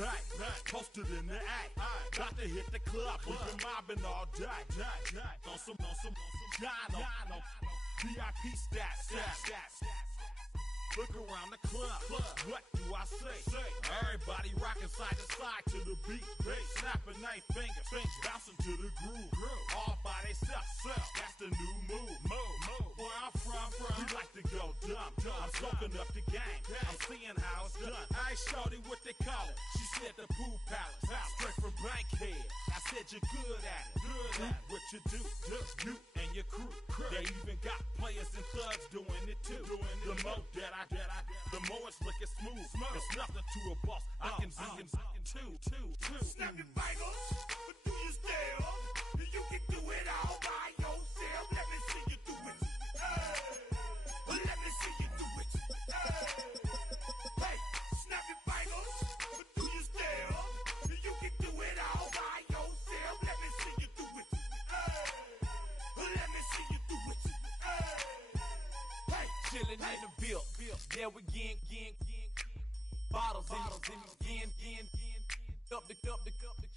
back, posted in the act. Got to hit the club, we've been mobbing all day. On some Jono, VIP stats. Look around the club, what do I say? Everybody rocking side to side to the beat. Snapping their fingers, bouncing to the groove. All by themselves, that's the new move. Where I'm from, we like to go dumb. I'm soaking up the game, I'm seeing how it's done. I ain't shorty what they call it. She said the pool palace, straight from Bankhead. I said you're good at it. What you do, you and your crew. They even got players and thugs doing it too. The more the more it's looking smooth. It's nothing to a boss. I can see him too. Snap your fingers, but do you still? You can do it all by yourself. Let me see you do it. Let me see you do it. Hey, snap your fingers, but do you still? You can do it all by yourself. Let me see you do it. Let me see you do it. Hey, chillin' in the bill. Yeah, we getting bottles in up the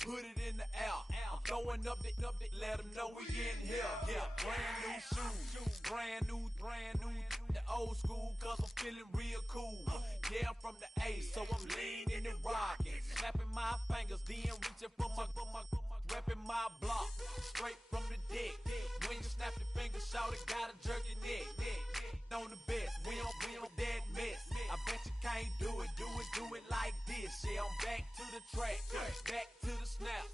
put it in the air. I'm throwing up the let them know we in here. Yeah, brand new shoes, brand new, the old school, cause I'm feeling real cool. Yeah, I'm from the A, so I'm leaning and rocking, snapping my fingers, then reaching for my repping my block, straight from the deck. When you snap your fingers, shout it, gotta jerk your neck. On the best, we don't that mess. I bet you can't do it like this. Yeah, I'm back to the track, back to the snap.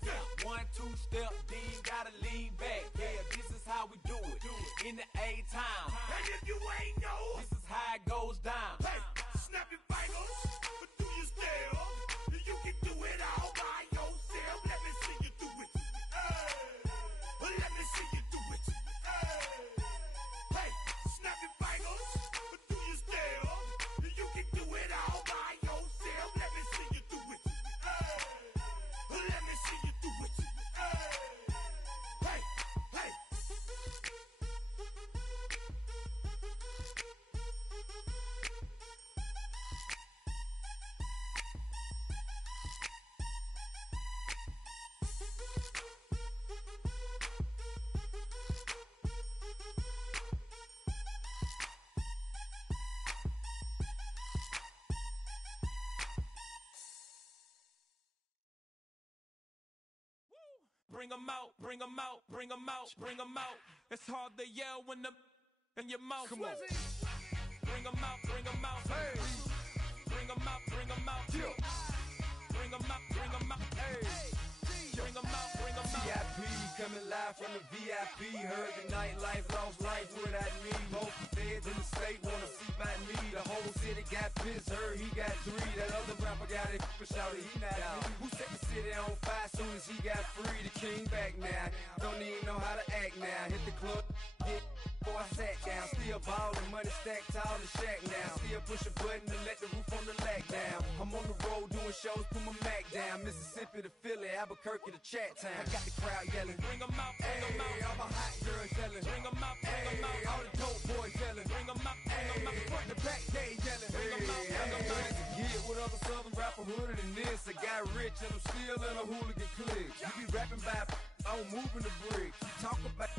1, 2 step, then gotta lean back. Yeah, this is how we do it in the A-time. And if you ain't know, this is how it goes down. Hey, snap your fingers, but do you still? You can do it all by yourself. Let me see you do it. Let me see you do it. Hey, snap your fingers, but do you still? You can do it all by yourself. Let me see you do it. Let me see you do it. Hey. Bring 'em out, bring 'em out, bring 'em out, bring 'em out. It's hard to yell when the in your mouth. Come on. Bring 'em out, bring 'em out. Hey. Bring 'em out, bring 'em out. Yeah. Bring 'em out, bring 'em out. Hey. Bring 'em out, bring 'em out. VIP coming live from the VIP. Heard the nightlife, lost life without me. Both the feds in the state wanna see by me. The whole city got pissed, heard he got 3. That other rapper got it, but shouted he not out. Who set the city on fire soon as he got free? The king back now, don't even know how to act now. Hit the club, get before I sat down. Still ballin', money stacked tall in shack now. Still push a button to let the roof on the lack down. I'm on the road doing shows, put my Mac down. Mississippi to Philly, Albuquerque to Chat Town. I got the crowd yelling, bring 'em out, bring 'em out. All my hot girls yelling, bring 'em out, bring 'em out. All the dope boys yelling, bring 'em out, bring 'em out. Front to back, they yelling, bring 'em out, bring 'em out. To get with other southern rapper hooded than this. I got rich and I'm still in a hooligan clique. You be rapping by, I'm moving the bricks. You talk about,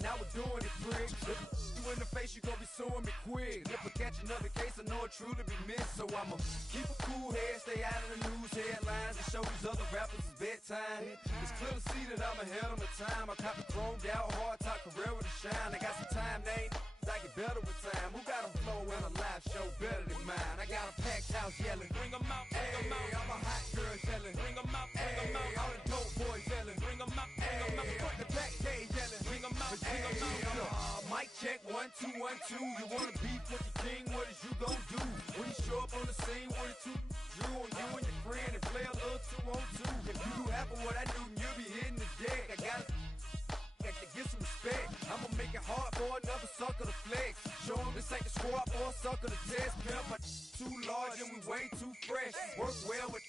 now we're doing it, bricks. You in the face, you gon' be suing me quick. If I catch another case, I know it truly be missed. So I'ma keep a cool head, stay out of the news headlines, and show these other rappers it's bedtime. It's clear to see that I'm ahead of my time. I caught the chromed out, hard top career with a shine. I got some time, they ain't I get better with time. Who got a flow and a live show better than mine? I got a packed house yelling, bring 'em out, bring 'em out. All my hot girls yelling, bring 'em out, bring 'em out. All the dope boys yelling, bring 'em out, bring 'em out. Front the back, they yelling, bring 'em out, bring 'em out. Mic check, 1, 2, 1, 2. You wanna beef with the king? What is you gon' do? When you show up on the scene, 1 or 2 drew on you and your friend and play a little 2-on-2. If you do half of what I do, you'll be hitting the deck. I gotta to get some respect. I'ma make it hard for another sucker to flex. Show 'em this ain't the squad or a sucker to test. Pimp, but too large and we way too fresh. Work well with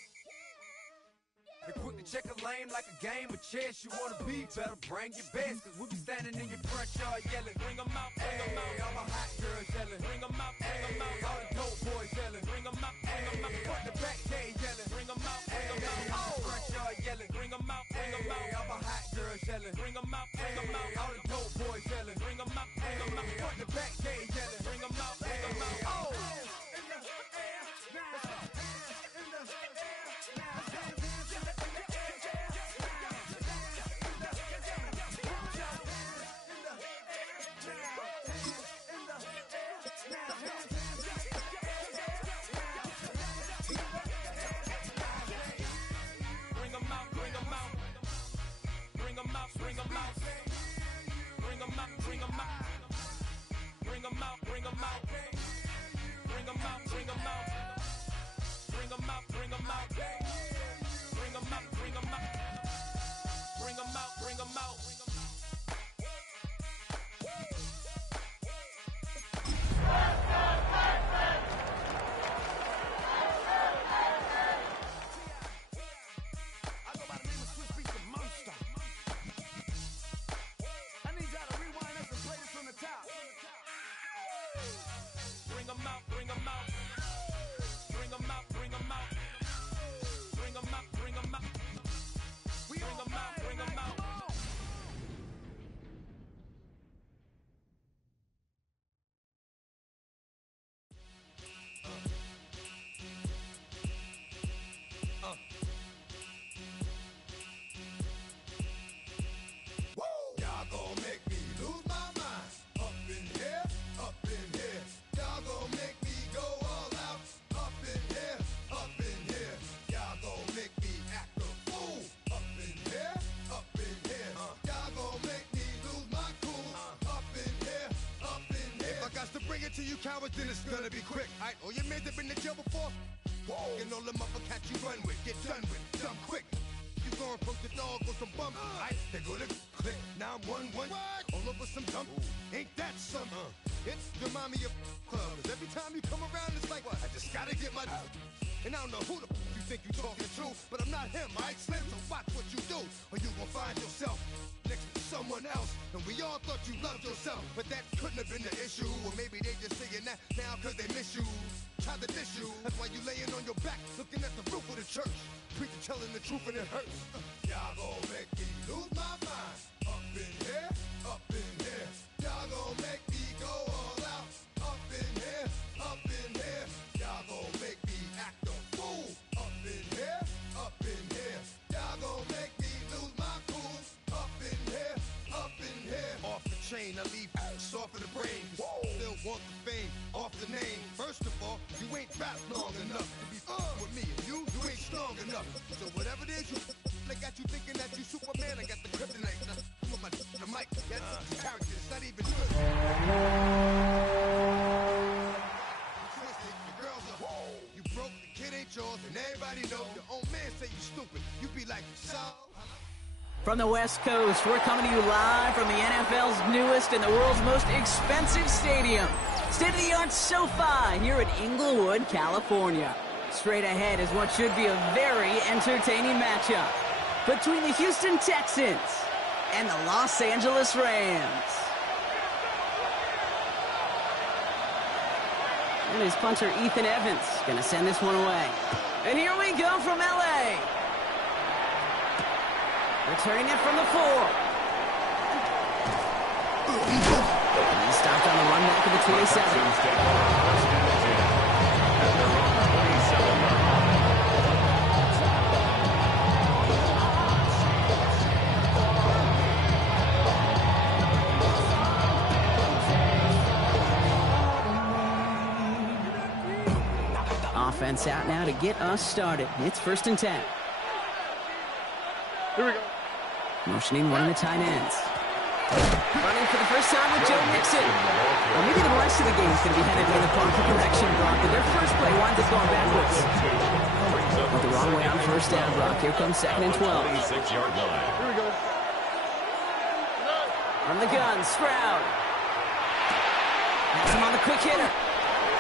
and quick to check a lane like a game of chess. You wanna be better, bring your best. Cause we be standing in your front yard yelling, bring 'em out, bring 'em out. All my hot girls yelling, bring 'em out, bring 'em out. All the dope boys yelling, bring 'em out, bring 'em out. Front the back, they yelling, bring 'em out, bring 'em out. hours, then it's gonna be quick. All right, all your men have been to jail before? Whoa. And all them other cats you run with, get done with, dumb quick. You going from the dog or some bum? Right, they go to click 911. All over some dump. Ain't that something? It's remind me of clubs. Every time you come around, it's like, I just gotta get my. And I don't know who the you think you talking to, but I'm not him, right? Slim, so watch what you do, or you gon' find yourself next to someone else. And we all thought you loved yourself, but that couldn't have been the issue. Or maybe they just saying that now cause they miss you. Tried to diss you, that's why you laying on your back, looking at the roof of the church. Preacher telling the truth and it hurts. Y'all gon' make me lose my mind. Up in here, up in here. Y'all gon' make me go all out. Up in here, up in here. Y'all gon' make me act a fool. Up in here, up in here. Y'all gon' make me lose my cool. Up in here, up in here. Off the chain, I leave soft in the brain. Still want the fame, off the name. First of all, you ain't rap long enough to be with me. And you ain't strong enough. So whatever it is, they got you thinking that you Superman. I got the kryptonite. Now, come on, the mic. That's the character. It's not even good. Your girls are you broke, the kid ain't yours, and everybody know your own man say you stupid. You be like, so. From the West Coast, we're coming to you live from the NFL's newest and the world's most expensive stadium. State-of-the-art SoFi here in Inglewood, California. Straight ahead is what should be a very entertaining matchup between the Houston Texans and the Los Angeles Rams. And his punter, Ethan Evans, going to send this one away. And here we go from L.A. Returning it from the 4. And he stopped on the run back of the 27. Offense out now to get us started. It's 1st and 10. Here we go. Motioning one of the tight ends. Running for the first time with Joe Mixon. Well, maybe the rest of the game is going to be headed in the proper direction, Brock, but their first play winds up going backwards. Went the wrong way on 1st down, Brock. Here comes 2nd and 12. 26-yard line. Here we go. From the gun, Stroud. Has him on the quick hitter.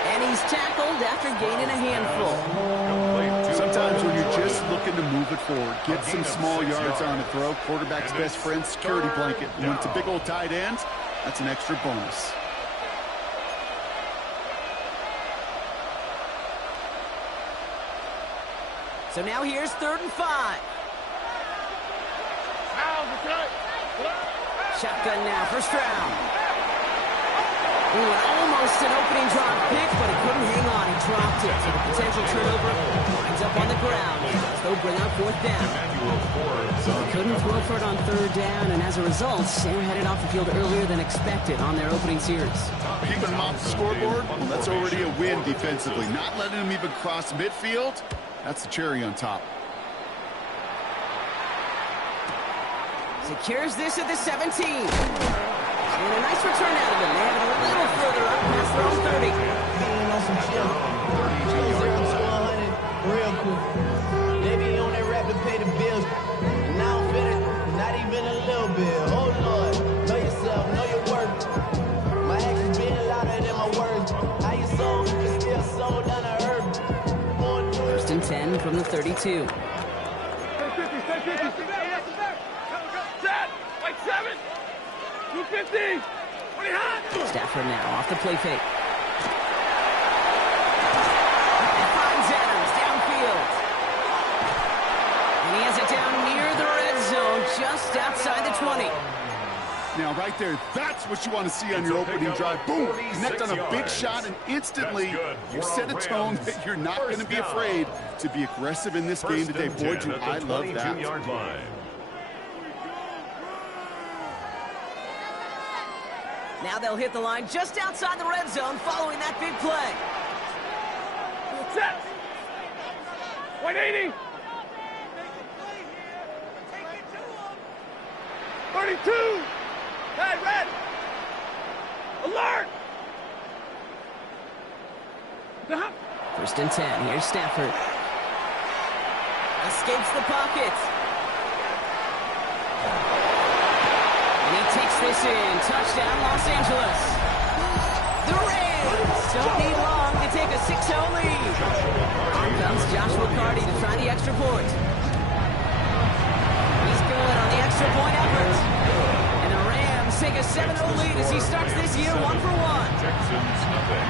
And he's tackled after gaining a handful. Sometimes when you're just looking to move it forward, get some small yards on a throw, quarterback's best friend, security blanket. And when it's a big old tight end, that's an extra bonus. So now here's 3rd and 5. Shotgun now for Stroud. Ooh, almost an opening drop pick, but he couldn't hang on. He dropped it. So the potential turnover winds up on the ground. They'll bring up 4th down. So he couldn't throw for it on 3rd down, and as a result, they're headed off the field earlier than expected on their opening series. Keeping them off the scoreboard, well, that's already a win defensively. Not letting them even cross midfield, that's the cherry on top. Secures this at the 17. And a nice return out of them. They have it a little further up past their own 30. Being on some chill. 0 to 100 real quick. They be on that rap to pay the bills. And I don't fit it, not even a little bit. Oh Lord, know yourself, know your worth. My actions being louder than my words. How you sold, you still sold down to earth. 1st and 10 from the 32. Stay 50, stay 50. Set, like 7. 250. Stafford now off the play fake. And finds Adams downfield. And he has it down near the red zone, just outside the 20. Now, right there, that's what you want to see on your opening drive. Boom! Connect on a big shot, and instantly you set a tone that you're not going to be afraid to be aggressive in this game today. Boy, do I love that. Now they'll hit the line just outside the red zone following that big play. Set. 180. 32. Hey, red. Alert. First and 10. Here's Stafford. Escapes the pocket. And he takes this in. Touchdown, Los Angeles. The Rams don't need long to take a 6-0 lead. Here comes Joshua Carty to try the extra point. He's good on the extra point effort. And the Rams take a 7-0 lead as he starts this year 1-for-1. Texans nothing.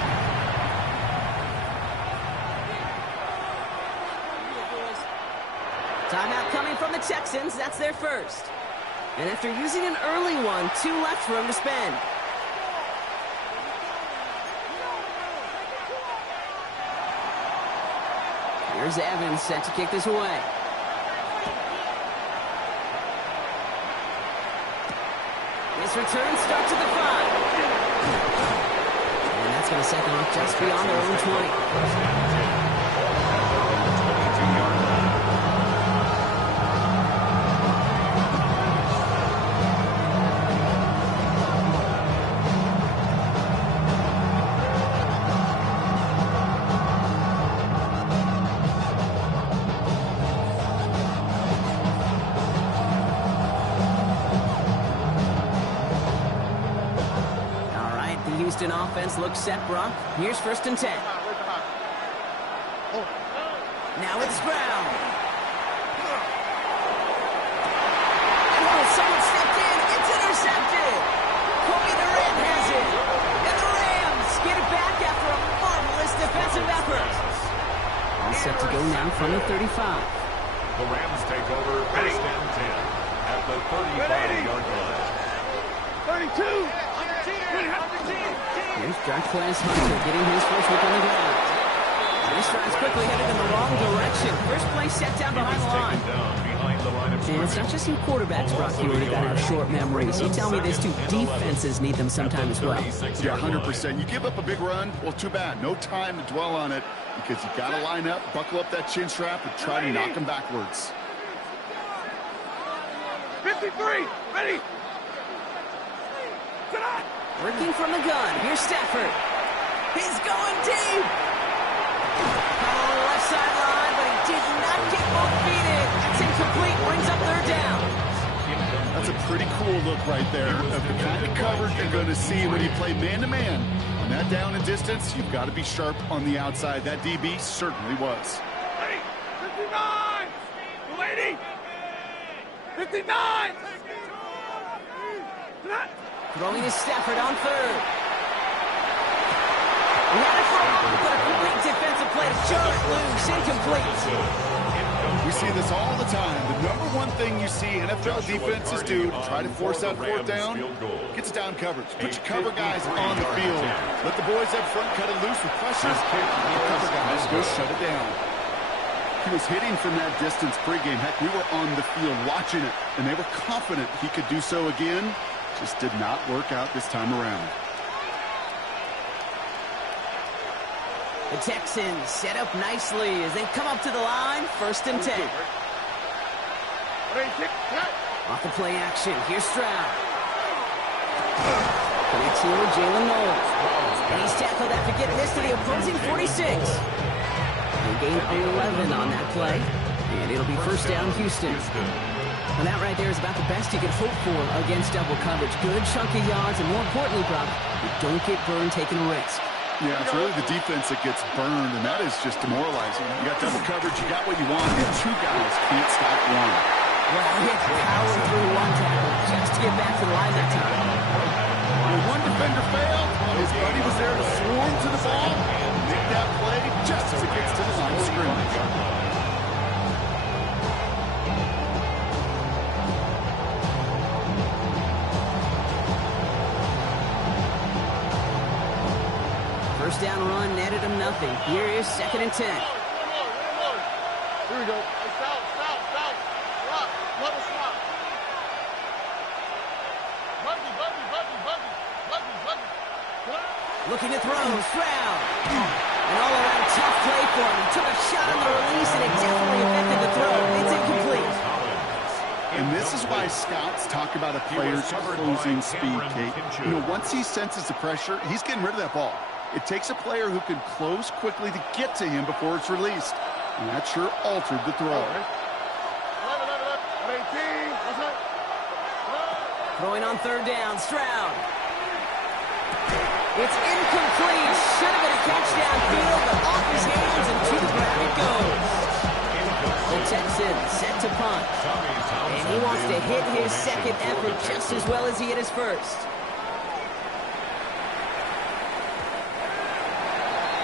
Timeout coming from the Texans. That's their first. And after using an early one, 2 left for him to spend. Here's Evans set to kick this away. This return starts at the 5. And that's going to set them up just beyond their own 20. Houston offense looks set, Brock. Here's first and 10. Now it's Brown. Oh, someone stepped in. It's intercepted. Kobe Durant has it. And the Rams get it back after a marvelous defensive effort. All set to go now from the 35. The Rams take over first and 10 at the 35-yard line. 32. Here's Jarquez Hunter getting his first look on the ground. This drive's quickly headed in the wrong direction. First play set down behind the line. And it's not just you quarterbacks, Brock. You already got to have short memories. You tell me these two defenses need them sometime as well. Yeah, 100%. You give up a big run, well, too bad. No time to dwell on it because you got to line up, buckle up that chin strap, and try to knock them backwards. 53. Ready. Working from the gun. Here's Stafford. He's going deep. Caught on the left sideline, but he did not get both feet in. That's incomplete. Brings up third down. That's a pretty cool look right there of the kind of coverage you're going to see when you play man-to-man. On that down and distance, you've got to be sharp on the outside. That DB certainly was. 59. 280. 59. Throwing to Stafford on third. He had it for a moment, but a complete defensive play to jerk loose. Incomplete. We see this all the time. The number one thing you see NFL defenses do to try to force that fourth down, gets down coverage. Put your cover guys on the field. Let the boys up front cut it loose with pressure. The cover guys go shut it down. He was hitting from that distance pregame. Heck, we were on the field watching it, and they were confident he could do so again. Just did not work out this time around. The Texans set up nicely as they come up to the line. First and 10. Off the play action. Here's Stroud. Connects here with Jalen Knowles. And he's tackled after getting this to the opposing 46. They gain 11 on that play. And it'll be first down, Houston. And that right there is about the best you can hope for against double coverage. Good chunky yards, and more importantly, Brock, you don't get burned taking a risk. Yeah, it's really the defense that gets burned, and that is just demoralizing. You got double coverage, you got what you want, and two guys can't stop one. Well, he had to power through one tackle just to get back to the line that time. When one defender failed, his buddy was there to swarm to the ball and make that play just as it gets to the line of scrimmage. First down run netted him nothing. Here is second and 10. Here we go. Hey, south. Rock. Level swap. Buggy. Looking to throw. Stroud. An all-around tough play for him. He took a shot on the release, and it definitely affected the throw. It's incomplete. And this is why scouts talk about a player's closing speed, Kate. You know, once he senses the pressure, he's getting rid of that ball. It takes a player who can close quickly to get to him before it's released. And that sure altered the throw. Throwing on third down, Stroud. It's incomplete. Should have been a catch downfield, but off his hands and to the ground it goes. The Texans set to punt. And he wants to hit his second effort just as well as he hit his first.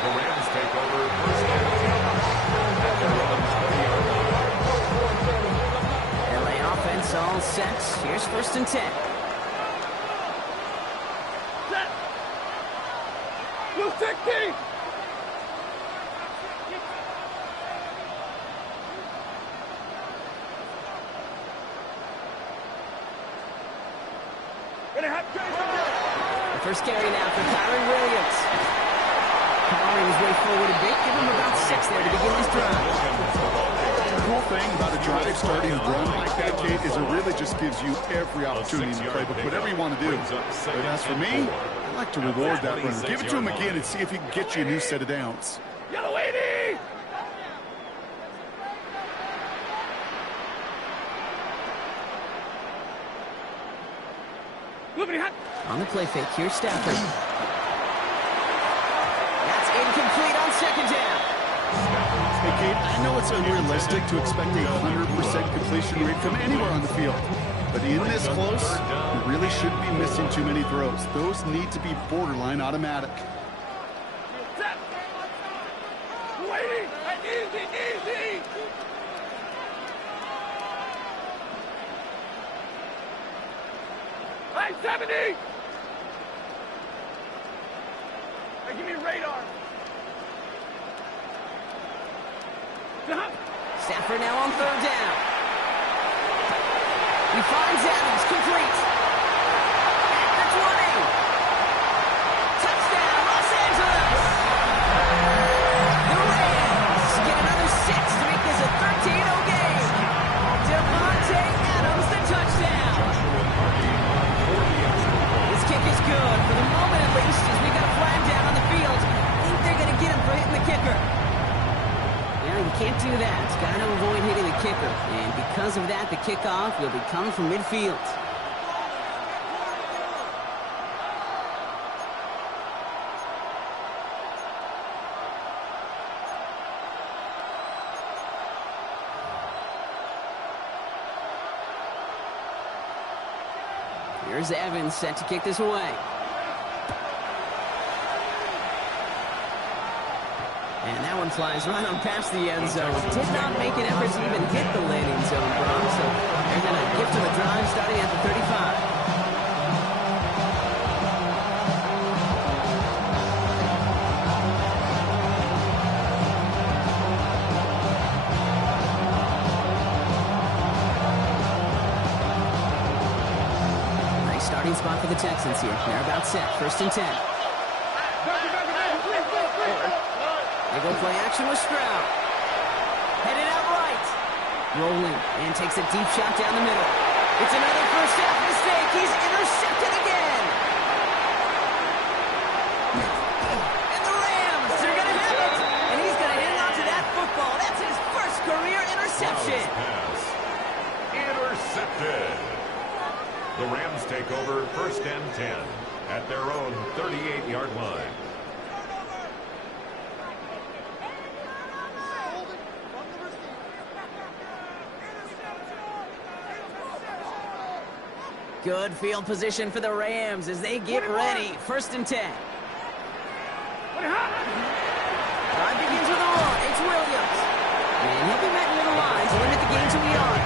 The Rams take over first and 10 at their own 20-yard line. LA offense all set. Here's first and 10. Set. Blue 16. The first carry now for Kyron Williams. Powering his way forward a bit. Give him about 6 there to begin this drive. The cool thing about a drive starting a run like that, Kate, is it really just gives you every opportunity to play, but whatever you want to do. But as for me, I like to reward that runner. Give it to him again and see if he can get you a new set of downs. Yellow 80. On the play fake, here's Stafford. That's incomplete on second down. Hey, Kate, I know it's unrealistic to expect a 100% completion rate from anywhere on the field. But in this close, you really shouldn't be missing too many throws. Those need to be borderline automatic. Set. Waiting. Easy, easy. Hey, 70. Hey, give me radar. Stafford now on third down. He finds Adams, complete. At the 20. Touchdown, Los Angeles. The Rams get another 6 to make this a 13-0 game. Devontae Adams, the touchdown. This kick is good, for the moment at least, as we got a flag down on the field. I think they're going to get him for hitting the kicker. You can't do that. Got to avoid hitting the kicker. And because of that, the kickoff will be coming from midfield. Here's Evans set to kick this away. And that one flies right on past the end zone. Did not make an effort to even hit the landing zone, Bron. So they're going to give to the drive starting at the 35. Nice starting spot for the Texans here. They're about set. First and 10. They go play action with Stroud. Headed out right. Rolling and takes a deep shot down the middle. It's another first half mistake. He's intercepted again. And the Rams are going to have it. And he's going to hang on to that football. That's his first career interception. Intercepted. The Rams take over first and 10 at their own 38-yard line. Good field position for the Rams as they get ready. First and 10. Drive begins with a run. It's Williams. And he'll be met near the line to limit the game to a yard.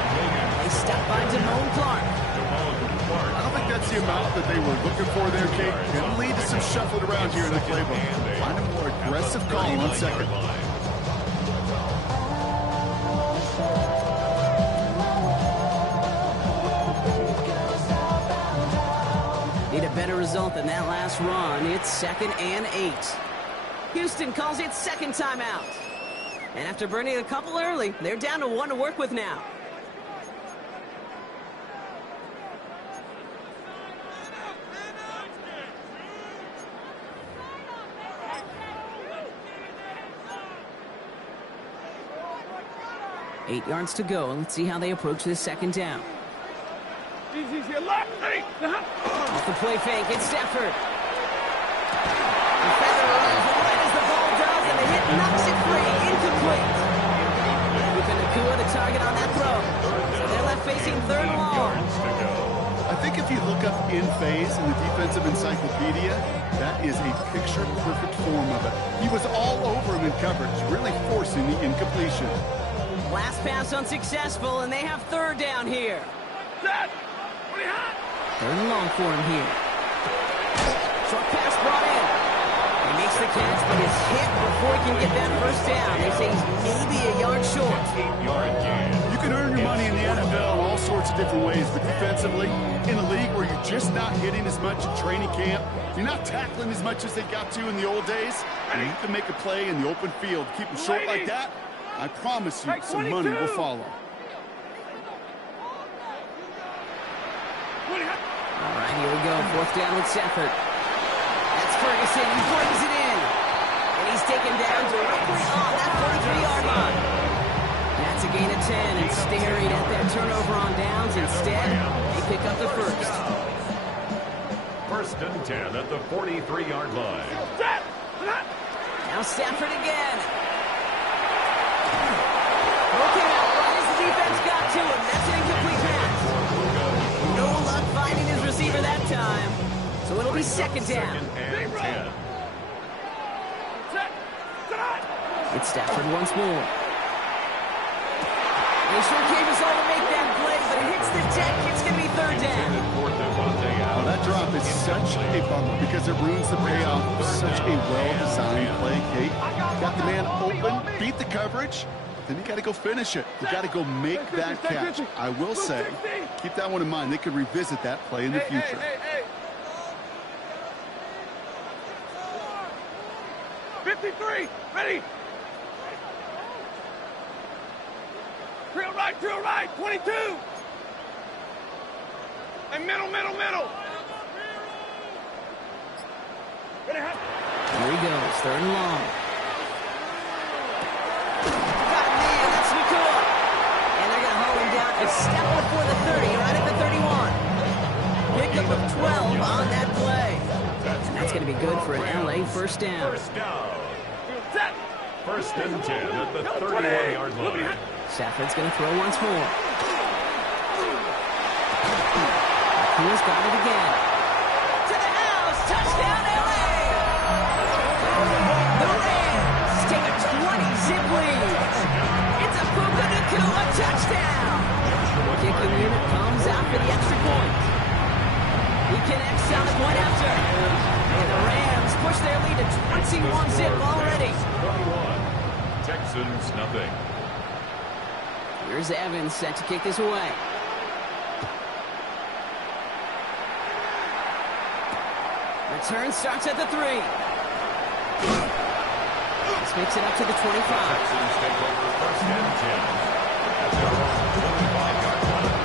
They stop by Damone Clark. I don't think that's the amount that they were looking for there, Kate. Can lead to some shuffling around here in the playbook. Find a more aggressive call on second. Need a better result than that last run. It's 2nd and 8. Houston calls it second timeout. And after burning a couple early, they're down to 1 to work with now. 8 yards to go. Let's see how they approach this second down. Off the play fake, it's Stafford. Defender runs right as the ball does, and the hit knocks it free. Incomplete. Keeping Nakua the target on that throw. So they're left facing third and long. I think if you look up in phase in the defensive encyclopedia, that is a picture-perfect form of it. He was all over him in coverage, really forcing the incompletion. Last pass unsuccessful, and they have third down here. Third and long for him here. Short pass brought in. He makes the catch, but is hit before he can get that first down. They say he's maybe a yard short. 8-yard gain. You can earn your money in the NFL in all sorts of different ways, but defensively, in a league where you're just not hitting as much at training camp, you're not tackling as much as they got to in the old days, and you can make a play in the open field. Keep them short like that, I promise you some money will follow. All right, here we go. Fourth down with Stafford. That's Ferguson. He brings it in. And he's taken down directly on that 43-yard line. That's a gain of 10, and staring at that turnover on downs. Instead, they pick up the first. First and 10 at the 43-yard line. Now Stafford again. Looking out right as the defense got to him. That's an incomplete pass. No luck finding his receiver that time. So it'll be second down. Second and 10. It's Stafford once more. They sure gave us all to make that play, but it hits the deck. It's going to be third down. Well, that drop is such a bummer because it ruins the payoff of such a well-designed play, Kate. Got the man open, beat the coverage, then you got to go finish it. You got to go make that catch. I will say, keep that one in mind. They could revisit that play in the future. 53, ready. Drill right, 22. And middle. Here he goes, third and long. Got a man, that's Nakua. And they're going to hold him down a step before the 30, right at the 31. Pickup of 12 on that play. And that's going to be good for an LA first down. First down. First and 10 at the 31-yard line. Stafford's going to throw once more. Nakua's got it again. To the house, touchdown LA! The Rams take a 20-zip lead. It's a Puka Nakua touchdown. Kicking unit comes out for the extra point. He connects on the point after. And the Rams push their lead to 21-zip already. 21. Texans nothing. Here's Evans set to kick this away. Return starts at the 3. This makes it up to the 25. Texans take over first and 10 at their own 25-yard line.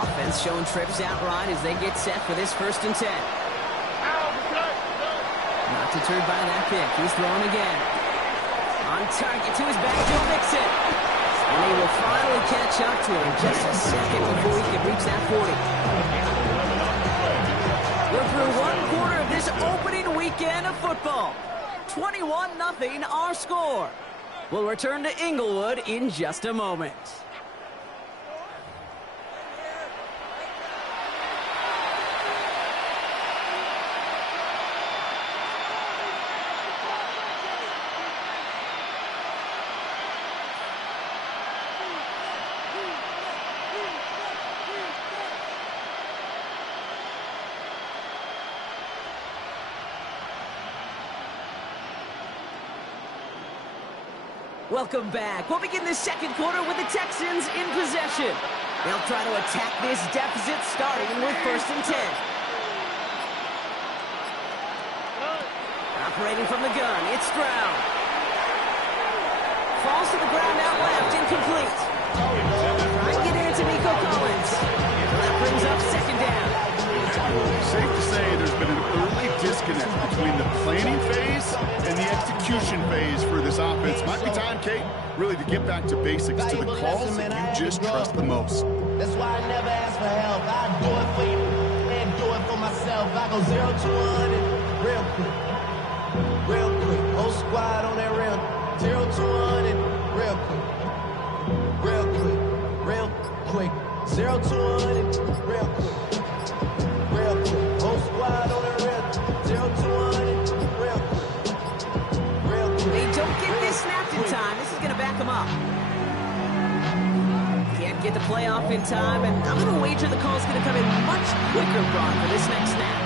Offense showing trips out right as they get set for this first and 10. Not deterred by that pick. He's throwing again. On target to his back, Joe Mixon. And he will finally catch up to him just a second before he can reach that 40. We're through one quarter of this opening weekend of football. 21-0 our score. We'll return to Inglewood in just a moment. Welcome back. We'll begin the second quarter with the Texans in possession. They'll try to attack this deficit starting with first and 10. Operating from the gun, it's Stroud. Falls to the ground out left, incomplete. Trying to get it to Nico Collins. of an early disconnect between the planning phase and the execution phase for this offense. Might be time, Kate, really to get back to basics, to the calls that you just trust the most. That's why I never ask for help. I do it for you and do it for myself. I go 0 to 100 real quick. Real quick. Whole squad on that real 0 to 100 real quick. Real quick. Real quick. 0 to 100 real quick. Real quick. Whole squad on that real 0 to 100 real quick. Real quick. They don't get this snapped in time. This is going to back them up. Can't get the play off in time, and I'm going to wager the call's going to come in much quicker, Braun, for this next snap.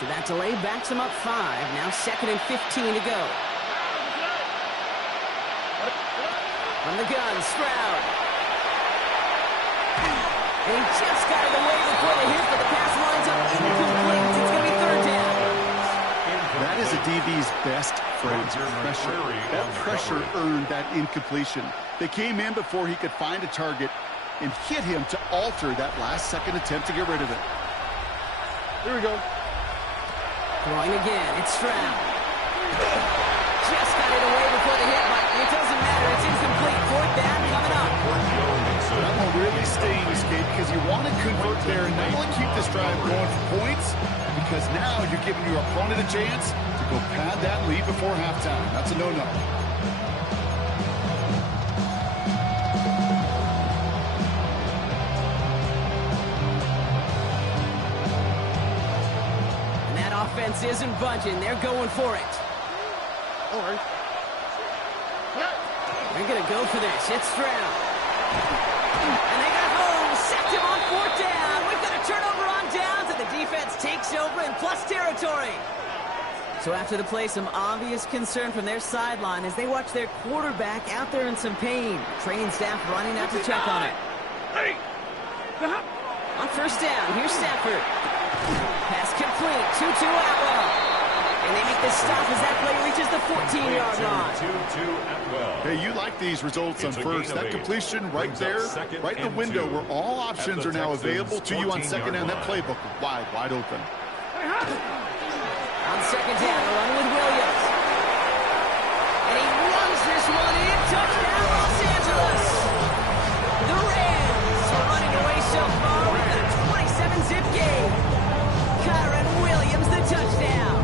So that delay backs him up 5. Now 2nd and 15 to go. From the gun, Stroud. And he just got it away before the hit, but the pass lines up incomplete. It's going to be 3rd down. That is a DB's best friend, pressure. That pressure earned that incompletion. They came in before he could find a target and hit him to alter that last-second attempt to get rid of it. Here we go. Throwing again, it's Stroud. Just got it away before the hit, but it doesn't matter. It's incomplete. 4th down coming up. That will really stings, Kate, because you want to convert there and not only keep this drive going for points, because now you're giving your opponent a chance to go pad that lead before halftime. That's a no-no. Offense isn't budging. They're going for it. All right. They're going to go for this. It's Stroud. And they got home. Sacked him on 4th down. We've got a turnover on downs, and the defense takes over in plus territory. So after the play, some obvious concern from their sideline as they watch their quarterback out there in some pain. Training staff running out to check on it. On 1st down, here's Stafford. Pass complete, 2-2 Atwell. And they make the stop as that play reaches the 14-yard line. 2-2 Atwell. Hey, you like these results on 1st. That completion right there, right in the window where all options are now available to you on 2nd down. That playbook wide open. On 2nd down, the run with Williams. And he runs this one in. Touchdown, Los Angeles. The Rams are running away so far. We've got a 27-zip game. Kyron Williams, the touchdown.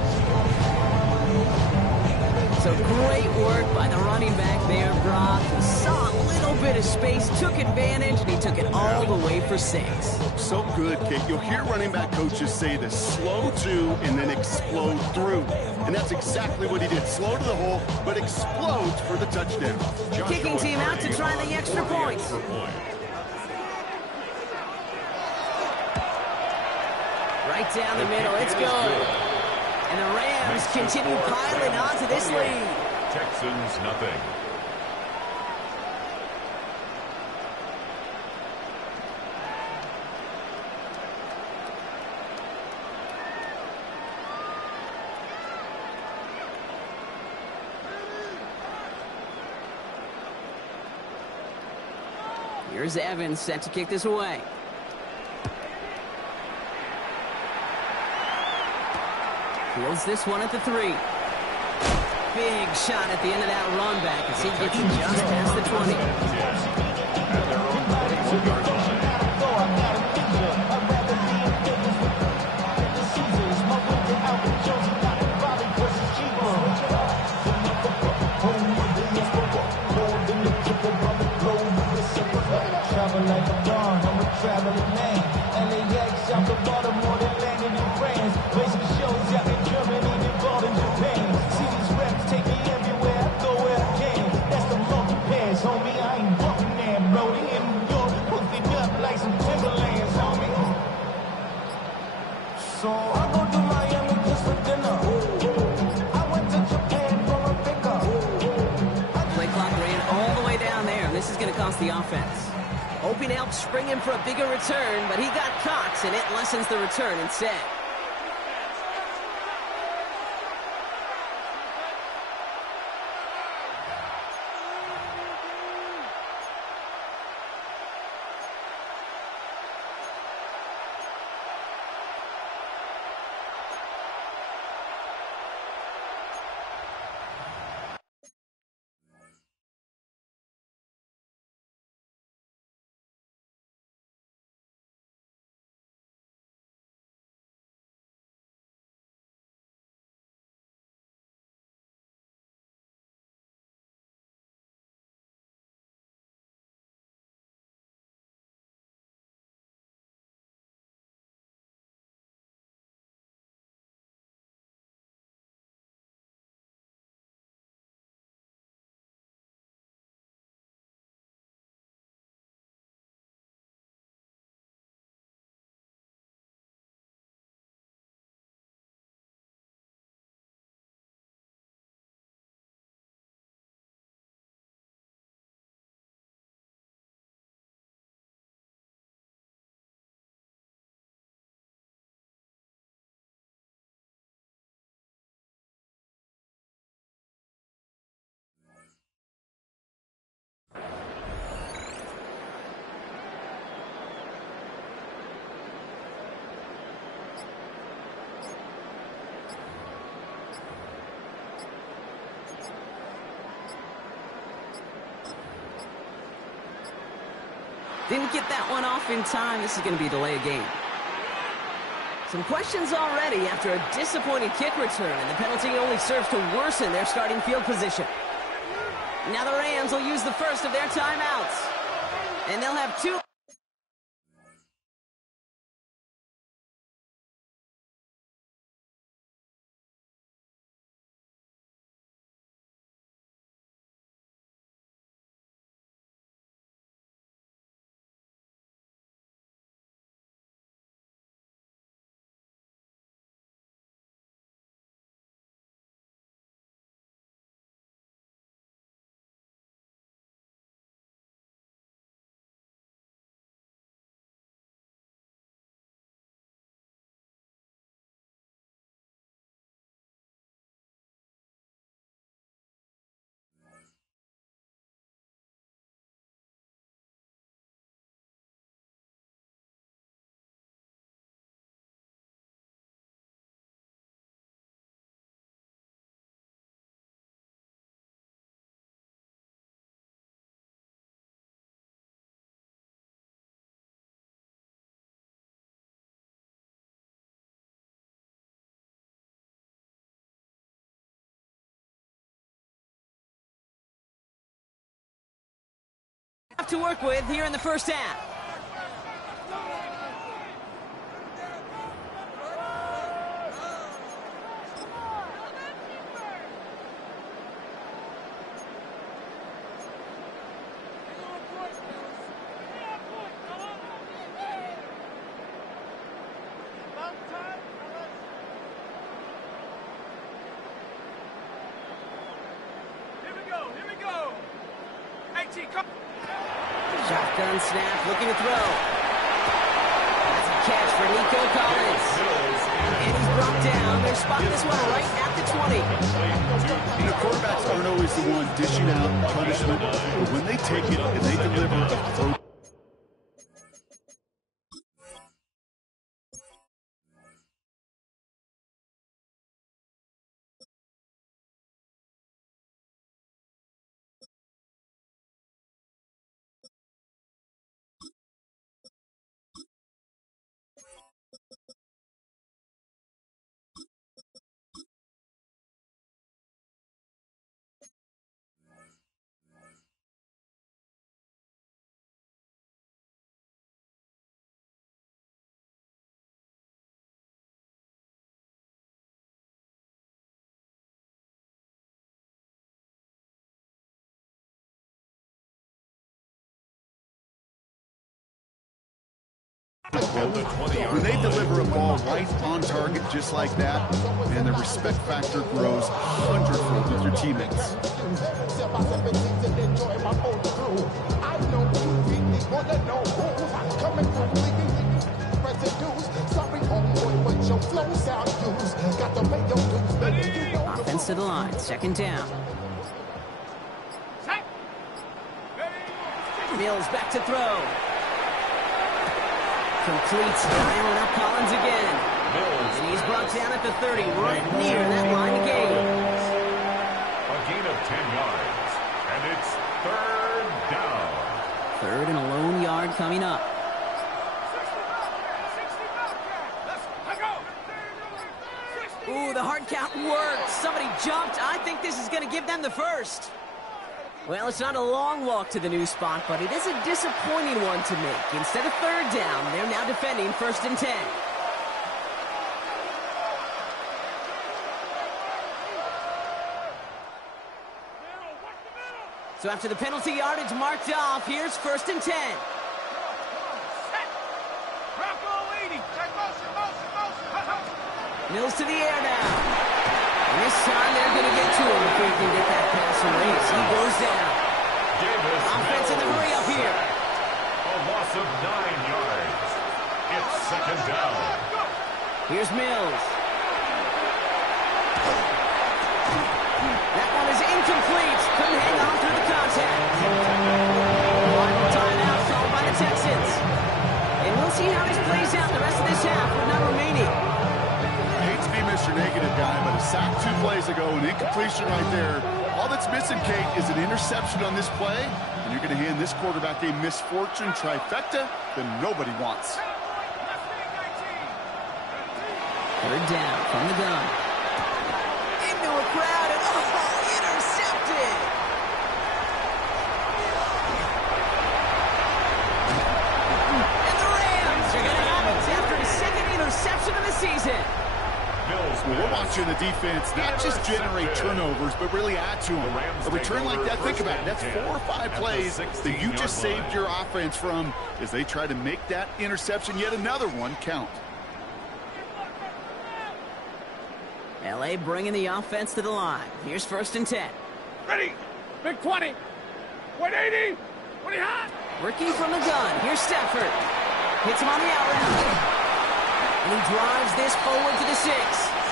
So great work by the running back there, Brock. He saw a little bit of space, took advantage, and he took it all the way for 6. So good, Kate. You'll hear running back coaches say this: slow to and then explode through. And that's exactly what he did. Slow to the hole, but explodes for the touchdown. The kicking team out to try the extra point. Right down the middle, it's good. And the Rams continue piling onto this lead. Texans nothing. Here's Evans set to kick this away. Fields this one at the 3. Big shot at the end of that run back as he gets it just past the 20. At their own 21-yard line. Like a dawn, I'm a traveling man. LAX out the Baltimore, they landed in France. Basic shows out in Germany, involved in Japan. See these reps take me everywhere, I go where I can. That's the monkey pass, homie. I ain't walking there, Brody. In New York, hooked it up like some Timberlands, homie. So I go to Miami just for dinner. I went to Japan for a pickup. Play clock ran all the way down there, and this is going to cost the offense. hoping to help spring him for a bigger return, but he got Cox, and it lessens the return instead. Didn't get that one off in time. This is going to be a delay of game. Some questions already after a disappointing kick return, and the penalty only serves to worsen their starting field position. Now the Rams will use the first of their timeouts, and they'll have two. To work with here in the first half. Here we go. Hey, come. Shotgun snap, looking to throw. That's a catch for Nico Collins. And he's brought down. They're spotting this one right at the 20. You know, quarterbacks aren't always the one dishing out punishment, but when they take it and they deliver a throw. When they deliver a ball right on target just like that, and the respect factor grows 100-fold with your teammates. wanna know who coming through leaving residues. Sorry, homeboy, but your flow sound used. Got to pay your dues, baby. You know Offense to the line, second down. Mills back to throw. Completes, dialing up Collins again. And he's brought down at the 30, right near that line of gain. A gain of 10 yards, and it's third down. Third and a lone yard coming up. Ooh, the hard count worked. Somebody jumped. I think this is going to give them the first. Well, it's not a long walk to the new spot, but it is a disappointing one to make. Instead of third down, they're now defending 1st and 10. So after the penalty yardage marked off, here's 1st and 10. Mills to the air now. And this time they're going to get to him if we can get that pass away. So he goes down. Davis Offense in the hurry up here. A loss of 9 yards. It's second down. Here's Mills. That one is incomplete. Couldn't hang on through the contact. Final timeout called by the Texans. And we'll see how this plays out the rest of this half with none remaining. Mr. Negative guy, but a sack 2 plays ago, an incompletion right there. All that's missing, Kate, is an interception on this play, and you're going to hand this quarterback a misfortune trifecta that nobody wants. Third down from the gun. Into a crowd, and intercepted! And the Rams are going to have it after his second interception of the season. Well, we're watching the defense not just generate turnovers, but really add to them. A return like that, think about it, that's 4 or 5 plays that you just saved your offense from as they try to make that interception, yet another one, count. L.A. bringing the offense to the line. Here's 1st and 10. Ready. Big 20. 180. 20 hot. Working from the gun. Here's Stafford. Hits him on the out route. And he drives this forward to the 6.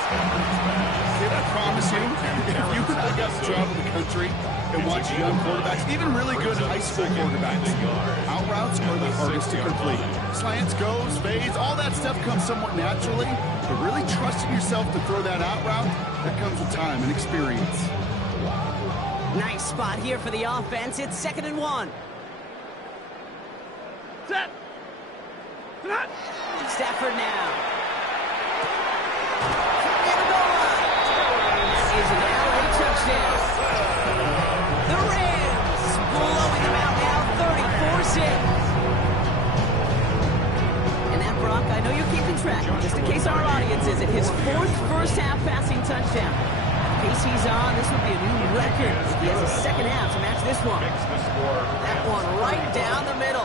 Kid, I promise you, if you and I got to travel the country and watch young quarterbacks, even really good high school quarterbacks, out routes are the hardest to complete. Slants, goes, fades, all that stuff comes somewhat naturally, but really trusting yourself to throw that out route, that comes with time and experience. Nice spot here for the offense. It's 2nd and 1. Set. Set. Stafford now. And the goal line. That is an LA touchdown. The Rams blowing them out now, 34-6. And that, Brock, I know you're keeping track, just in case our audience isn't. His 4th first-half passing touchdown. In case he's on, this would be a new record if he has a second half to match this one. That one right down the middle.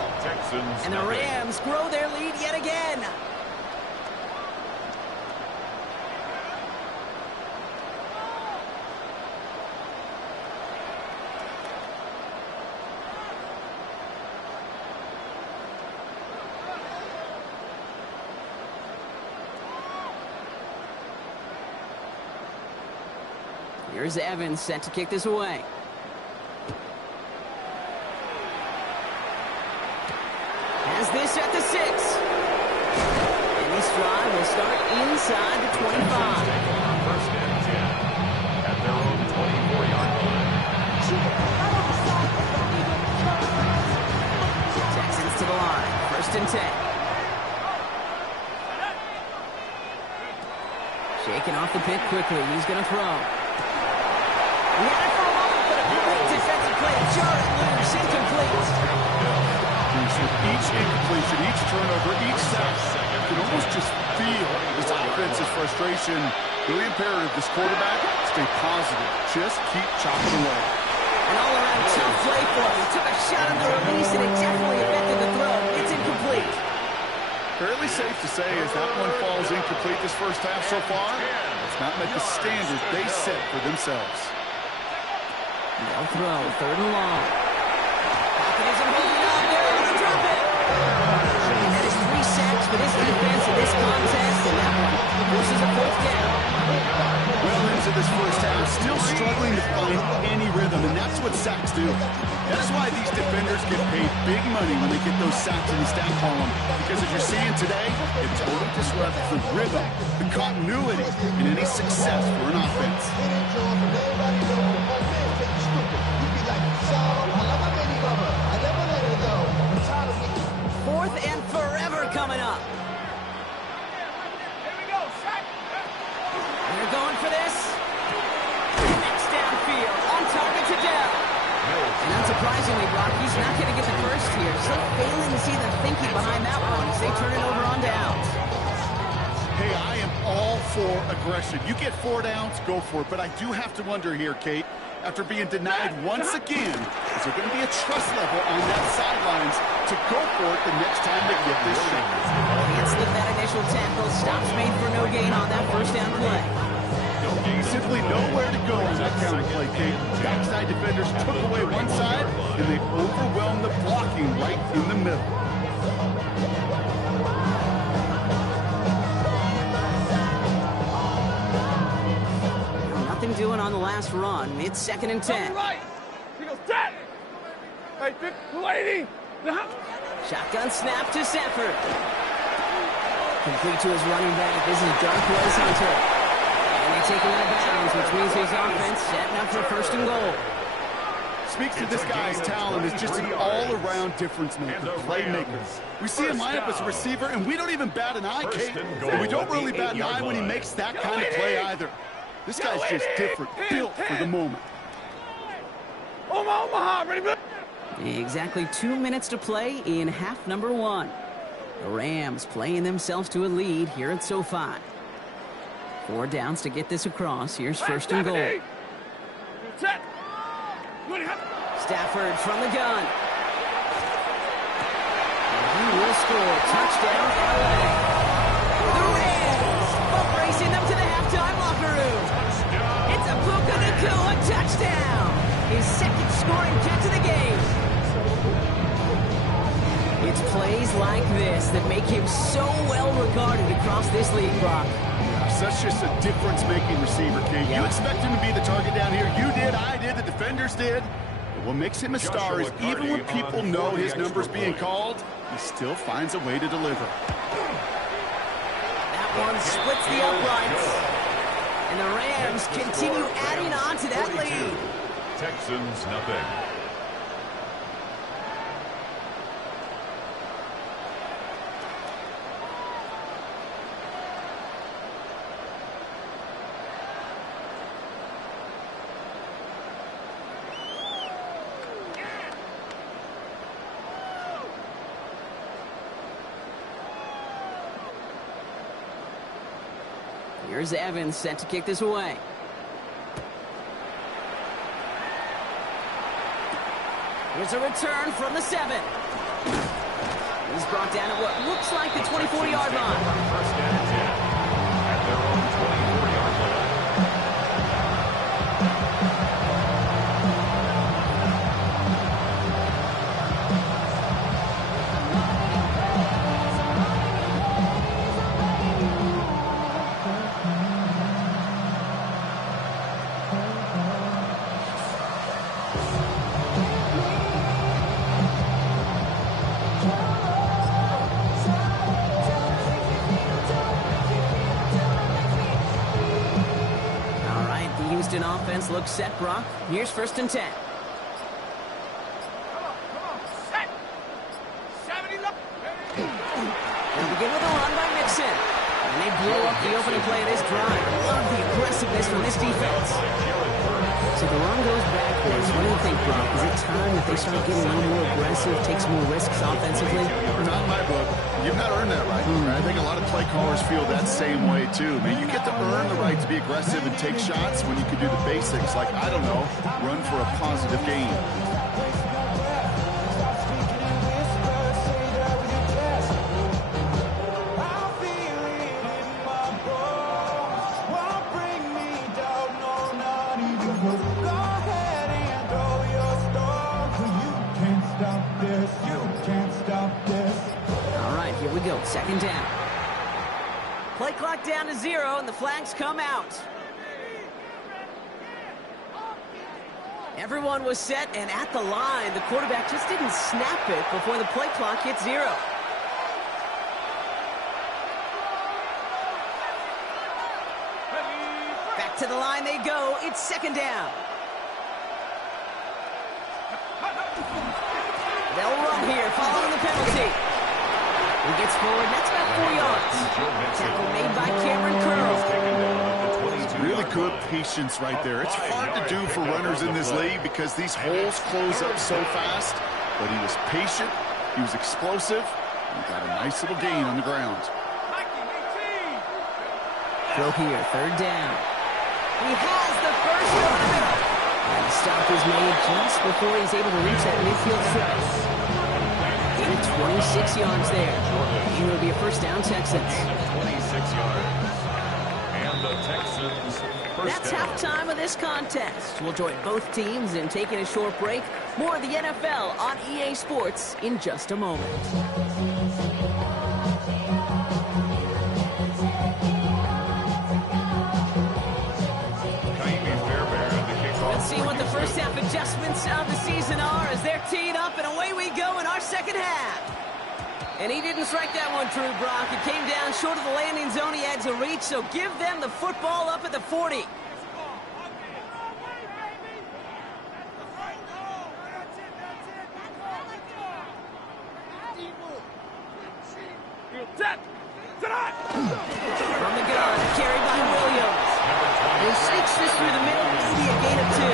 And the Rams grow their lead yet again. Here's Evans set to kick this away. Has this at the 6. And this drive will start inside the 25. First and 10 at their own 24-yard line. Texans to the line. 1st and 10. Shaking off the pit quickly. He's going to throw. He had it for a moment, but a great defensive play to jar it loose. Incomplete. Each incompletion, each turnover, each sack, you can almost just feel this offense's frustration. Really imperative, this quarterback, stay positive. Just keep chopping away. An all-around tough play for him. He took a shot on the release, and it definitely affected the throw. It's incomplete. Fairly safe to say as that one falls incomplete this first half so far, it's not met the standards they set for themselves. They'll throw, 3rd and long. Pocket isn't holding up. They're going to drop it. for this defense in this contest, and that one forces a fourth down. Well into this first half, still struggling to find any rhythm, and that's what sacks do. That's why these defenders get paid big money when they get those sacks in the stat column, because as you're seeing today, it totally disrupts the rhythm, the continuity, and any success for an offense. Fourth and forever coming up. They're going for this. Next downfield, on target to Dell. And unsurprisingly, Brock, he's not going to get the first here. So failing to see the thinking behind that one as they turn it over on downs. Hey, I am all for aggression. You get 4 downs, go for it. But I do have to wonder here, Kate, after being denied once again, is there going to be a trust level on that sidelines to go for it the next time they get this shot? Can't slip that initial tackle. Stops made for no gain on that first down play. Simply nowhere to go on that counter play, Kate. Backside defenders took away one side, and they overwhelmed the blocking right in the middle. Nothing doing on the last run. It's 2nd and 10. Right. He goes, Dad! Hey, big lady! Shotgun snap to Sanford. Complete to his running back. This is Darquez Hunter. And they take him out of bounds, which means his offense setting up for 1st and goal. Speaks to this guy's talent as just an all-around difference maker, playmaker. We see him line up as a receiver, and we don't even bat an eye, Kate. And we don't really bat an eye when he makes that kind of play either. This guy's just different, built for the moment. Omaha, ready? Exactly 2 minutes to play in half number 1. The Rams playing themselves to a lead here at SoFi. 4 downs to get this across. Here's 1st and goal. Stafford from the gun. And he will score. Touchdown, LA. The Rams both racing them to the halftime locker room. It's a Puka Nacua touchdown. His 2nd scoring catch of the game. It's plays like this that make him so well regarded across this league, Brock. Such just a difference-making receiver, Kate. You expect him to be the target down here. You did, I did, the defenders did. But what makes him a star is even when people know his number's being called, he still finds a way to deliver. That one splits the uprights. And the Rams continue adding on to that lead. Texans, nothing. Here's Evans set to kick this away. Here's a return from the 7. He's brought down at what looks like the 24-yard line. First down and 10 at their own 24-yard line. Offense looks set, Brock. Here's 1st and 10. Come on, set. 70 left. They'll begin with a run by Mixon. And they blow up the opening play of this drive. Love the aggressiveness from this defense. So the run goes backwards. What do you think, Brock? Is it time that they start getting a little more aggressive, take some more risks offensively? Not in my book. You've not earned that right. I think a lot of play callers feel that same way, too. Man, you get to earn the right to be aggressive and take shots when you can do the basics, like, I don't know, run for a positive gain. Second down. Play clock down to 0, and the flags come out. Everyone was set and at the line. The quarterback just didn't snap it before the play clock hit 0. Back to the line they go. It's second down. They'll run here following the penalty. He gets forward. That's about 4 yards. Tackle made by Cameron Curl. Really good patience right there. It's hard to do for runners in this league because these holes close up so fast. But he was patient. He was explosive. He got a nice little gain on the ground. Throw here, third down. He has the first one. And the stop is made just before he's able to reach that midfield stretch. Gain of 26 yards there. And it'll be a first down, Texans. 26 yards. And the Texans That's halftime of this contest. We'll join both teams in taking a short break. More of the NFL on EA Sports in just a moment. Let's see what the first half adjustments of the season are as they're teed up, and away we go in our second half. And he didn't strike that one true, Brock. It came down short of the landing zone he had to reach, so give them the football up at the 40. From the gun, carried by Williams. He sneaks this through the middle, maybe a gain of 2.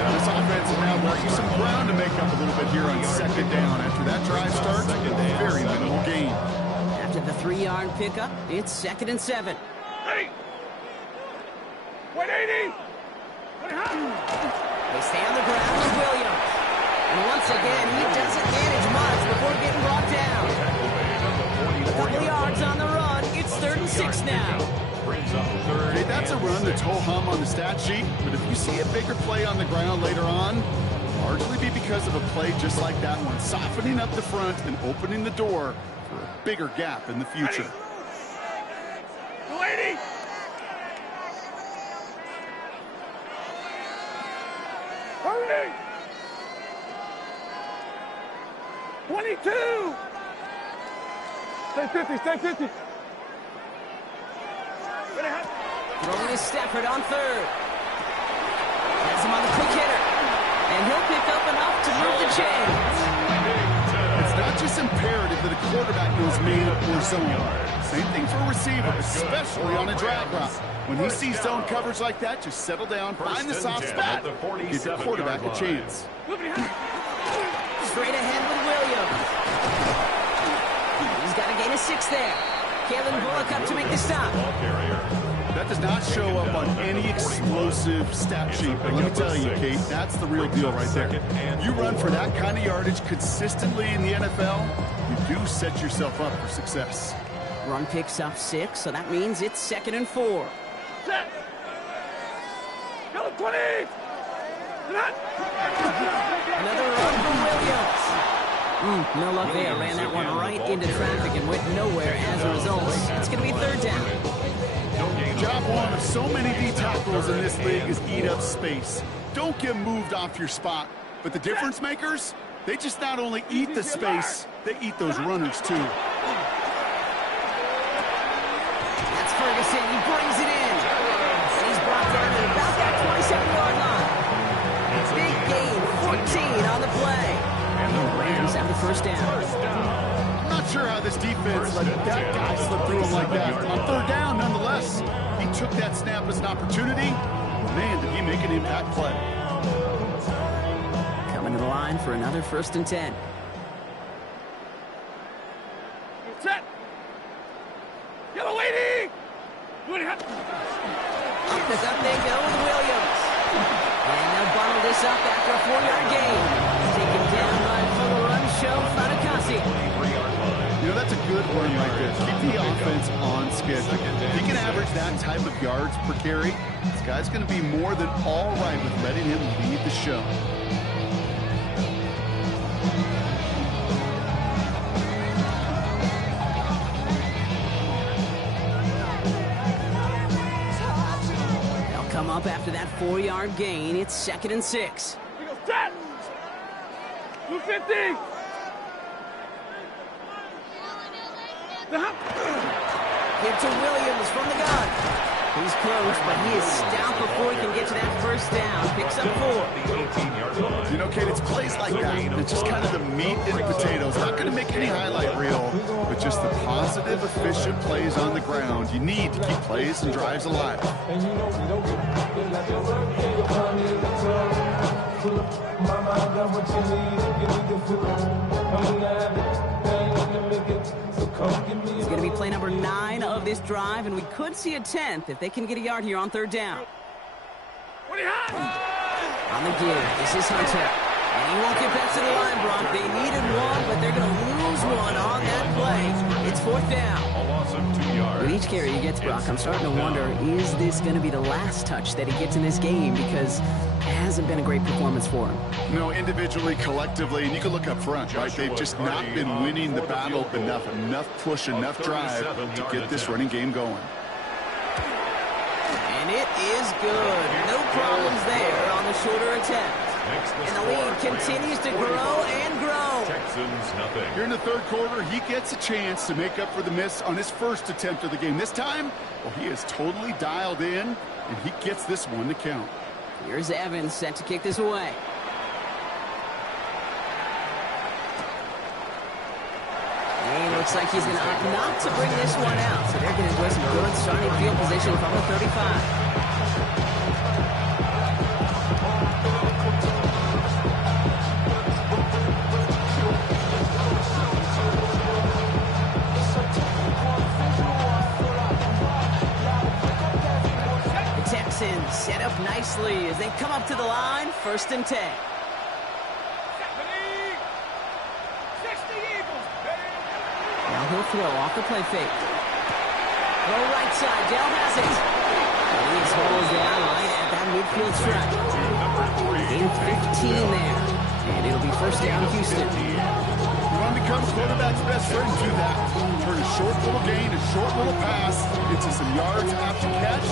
This offense is now working some ground to make up a little bit here on second down. After that drive starts, very minimal gain. After the 3-yard pickup, it's 2nd and 7. They stay on the ground with Williams. And once again, he doesn't manage much before getting brought down. A couple yards on the run. It's 3rd and 6 now. Okay, that's a run that's ho-hum on the stat sheet, but if you see a bigger play on the ground later on, largely be because of a play just like that one, softening up the front and opening the door for a bigger gap in the future. Lady! Hurry! 22! Stay 50, stay 50. Throwing is Stafford on 3rd. Has him on the quick hitter. And he'll pick up enough to move the chains. It's not just imperative that a quarterback knows man or zone. Same thing for a receiver, especially on a drag route. When he sees zone coverage like that, just settle down, find the soft spot, give your quarterback a chance. Straight ahead with Williams. He's got a gain of 6 there. Kalen Bullock up to make the stop. That does not show up on any explosive stat sheet, but let me tell you, Kate, that's the real deal right there. You run for that kind of yardage consistently in the NFL, you do set yourself up for success. Run picks up 6, so that means it's 2nd and 4. Set! Go 20! Another run from Williams. No luck there. Ran that one right into traffic and went nowhere as a result. It's going to be 3rd down. Job one of so many D tackles in this league is eat up space. Don't get moved off your spot. But the difference makers, they just not only eat the space, they eat those runners too. That's Ferguson. He brings it in. And he's brought down at about that 27-yard line. Big gain, 14 on the play. And the Rams have the first down. I'm not sure how this defense let that guy slip through him like that. On 3rd down, nonetheless, he took that snap as an opportunity. Man, did he make an impact play. Coming to the line for another 1st and 10. Set! Yellow lady! Up they go with Williams. And they'll bundle this up after a 4-yard gain. Taken down by Fuller Run Show Fanikasi. You know, that's a good run right there. Keep the offense on schedule. If he can average that type of yards per carry, this guy's going to be more than all right with letting him lead the show. after that 4-yard gain, it's 2nd and 6. 250. Give to Williams from the gun. He's close, but he is stout before he can get to that first down. Picks up 4. You know, Kate, it's plays like that. It's just kind of the meat and potatoes. Not going to make any highlight reel, but just the positive, efficient plays on the ground. You need to keep plays and drives alive. It's going to be play number 9 of this drive, and we could see a 10th if they can get a yard here on 3rd down. On the give, this is Hunter. And he won't get back to the line, Brock. They needed one, but they're going to lose one on that play. It's 4th down. A loss of 2 yards. With each carry he gets, Brock, I'm starting to wonder, is this going to be the last touch that he gets in this game? Because it hasn't been a great performance for him. No, individually, collectively, and you can look up front, right? They've just not been winning the battle enough push, enough drive to get this running game going. And it is good. No problems there on the shorter attempt. And the lead continues to grow and grow. Texans nothing. Here in the 3rd quarter, he gets a chance to make up for the miss on his first attempt of the game. This time, well, he is totally dialed in, and he gets this one to count. Here's Evans set to kick this away. And looks like he's going to opt not to bring this one out. So they're going to enjoy some good starting field position from the 35. Set up nicely as they come up to the line. 1st and 10. Now he'll throw off the play fake. Throw right side. Dell has it. And he holds down right at that midfield strike. In 15 there. And it'll be 1st down, Houston. You want to become quarterback's best friend, do that. Turn a short little gain, a short little pass into some yards after catch.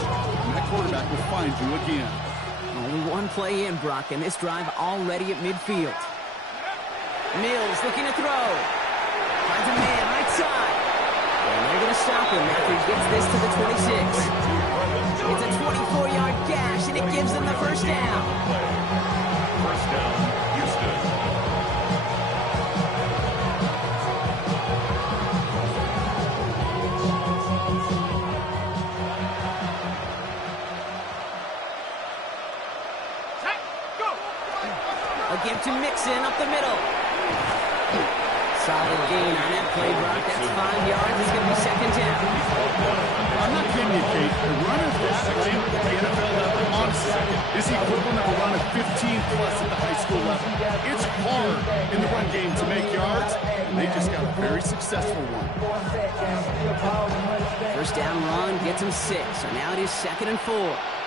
That quarterback will find you again. Only one play in, Brock, and this drive already at midfield. Mills looking to throw. Finds a man right side. And they're going to stop him after he gets this to the 26. It's a 24-yard gash, and it gives them the 1st down. 1st down, Houston. Give to Mixon up the middle. Solid gain on that play, Brock. That's 5 yards. It's going to be 2nd down. I'm not kidding you, Kate. A run of that length at the NFL level, honestly, is the equivalent of a run of 15-plus at the high school level. It's hard in the run game to make yards, and they just got a very successful one. 1st down run gets him 6. So now it is 2nd and 4.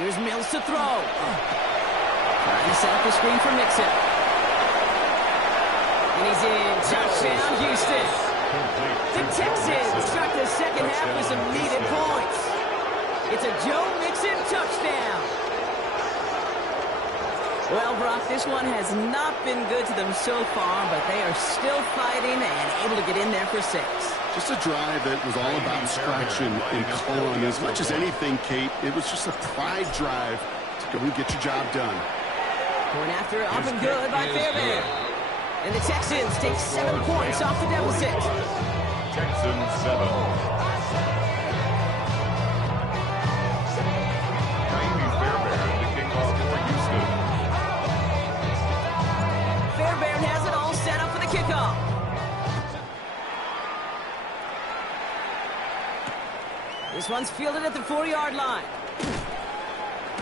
Here's Mills to throw. Trying to set up the screen for Mixon. And he's in. Touchdown, Houston. The Texans start the 2nd half with some needed points. It's a Joe Mixon touchdown. Well, Brock, this one has not been good to them so far, but they are still fighting and able to get in there for 6. Just a drive that was all about scratching and clawing. As much as anything, Kate, it was just a pride drive to go and get your job done. Point after up and good by Fairbairn. And the Texans take 7 points off the deficit. Texans 7. Fairbairn to kick off for Houston. Fairbairn has it all set up for the kickoff. This one's fielded at the 4-yard line.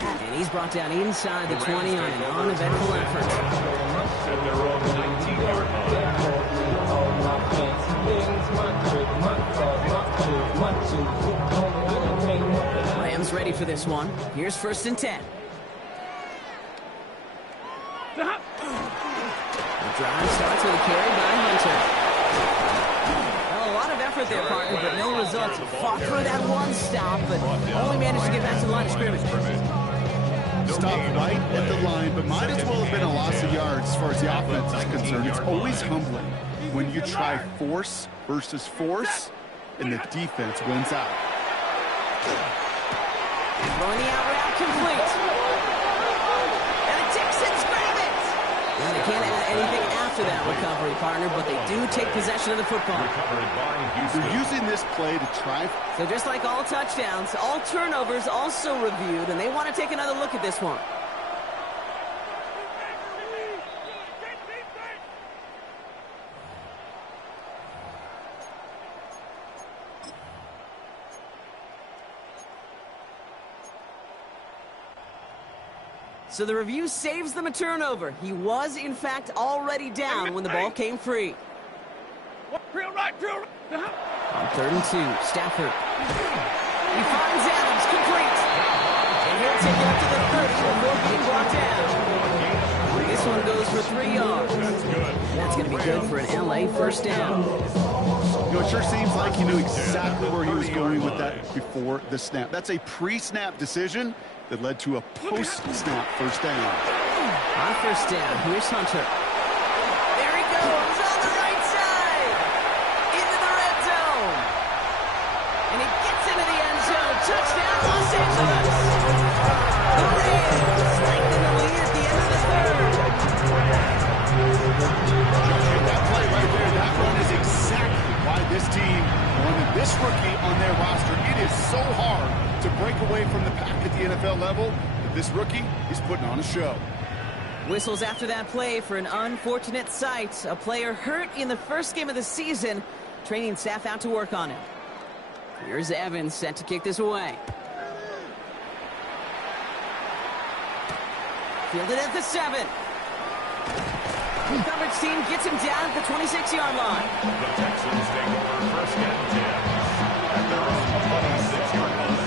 And he's brought down inside the 20 on an uneventful effort. At their own 19-yard line. Rams ready for this one. Here's 1st and 10. The drive starts with a carry by Hunter. Well, a lot of effort effort there, partner, but no results. Fought for that one stop, but only managed to get back to the line of scrimmage. Stopped right at the line, but might as well have been a loss of yards as far as the offense is concerned. It's always humbling when you try force versus force, and the defense wins out. Throwing the out route complete. And the Texans grab it. And they can't add anything after that recovery, partner, but they do take possession of the football. They're using this play to try. So just like all touchdowns, all turnovers also reviewed, and they want to take another look at this one. So the review saves them a turnover. He was, in fact, already down when the ball came free. On 3rd and 2, Stafford. He finds Adams, complete. And he'll take it up to the 30 before being brought down. This one goes for 3 yards. That's going to be good for an LA first down. You know, it sure seems like he knew exactly where he was going with that before the snap. That's a pre-snap decision that led to a post-snap first down. On first down, here's Hunter. There he goes on the right side. Into the red zone. And he gets into the end zone. Touchdown, Los Angeles. The Rams lengthen the lead at the end of the third. That play right there, that run is exactly why this team wanted this rookie on their roster. It is so hard to break away from the pack at the NFL level, but this rookie is putting on a show. Whistles after that play for an unfortunate sight. A player hurt in the first game of the season. Training staff out to work on it. Here's Evans set to kick this away. Fielded at the 7. The coverage team gets him down at the 26-yard line. The Texans take over first and 10 at their own 26-yard line.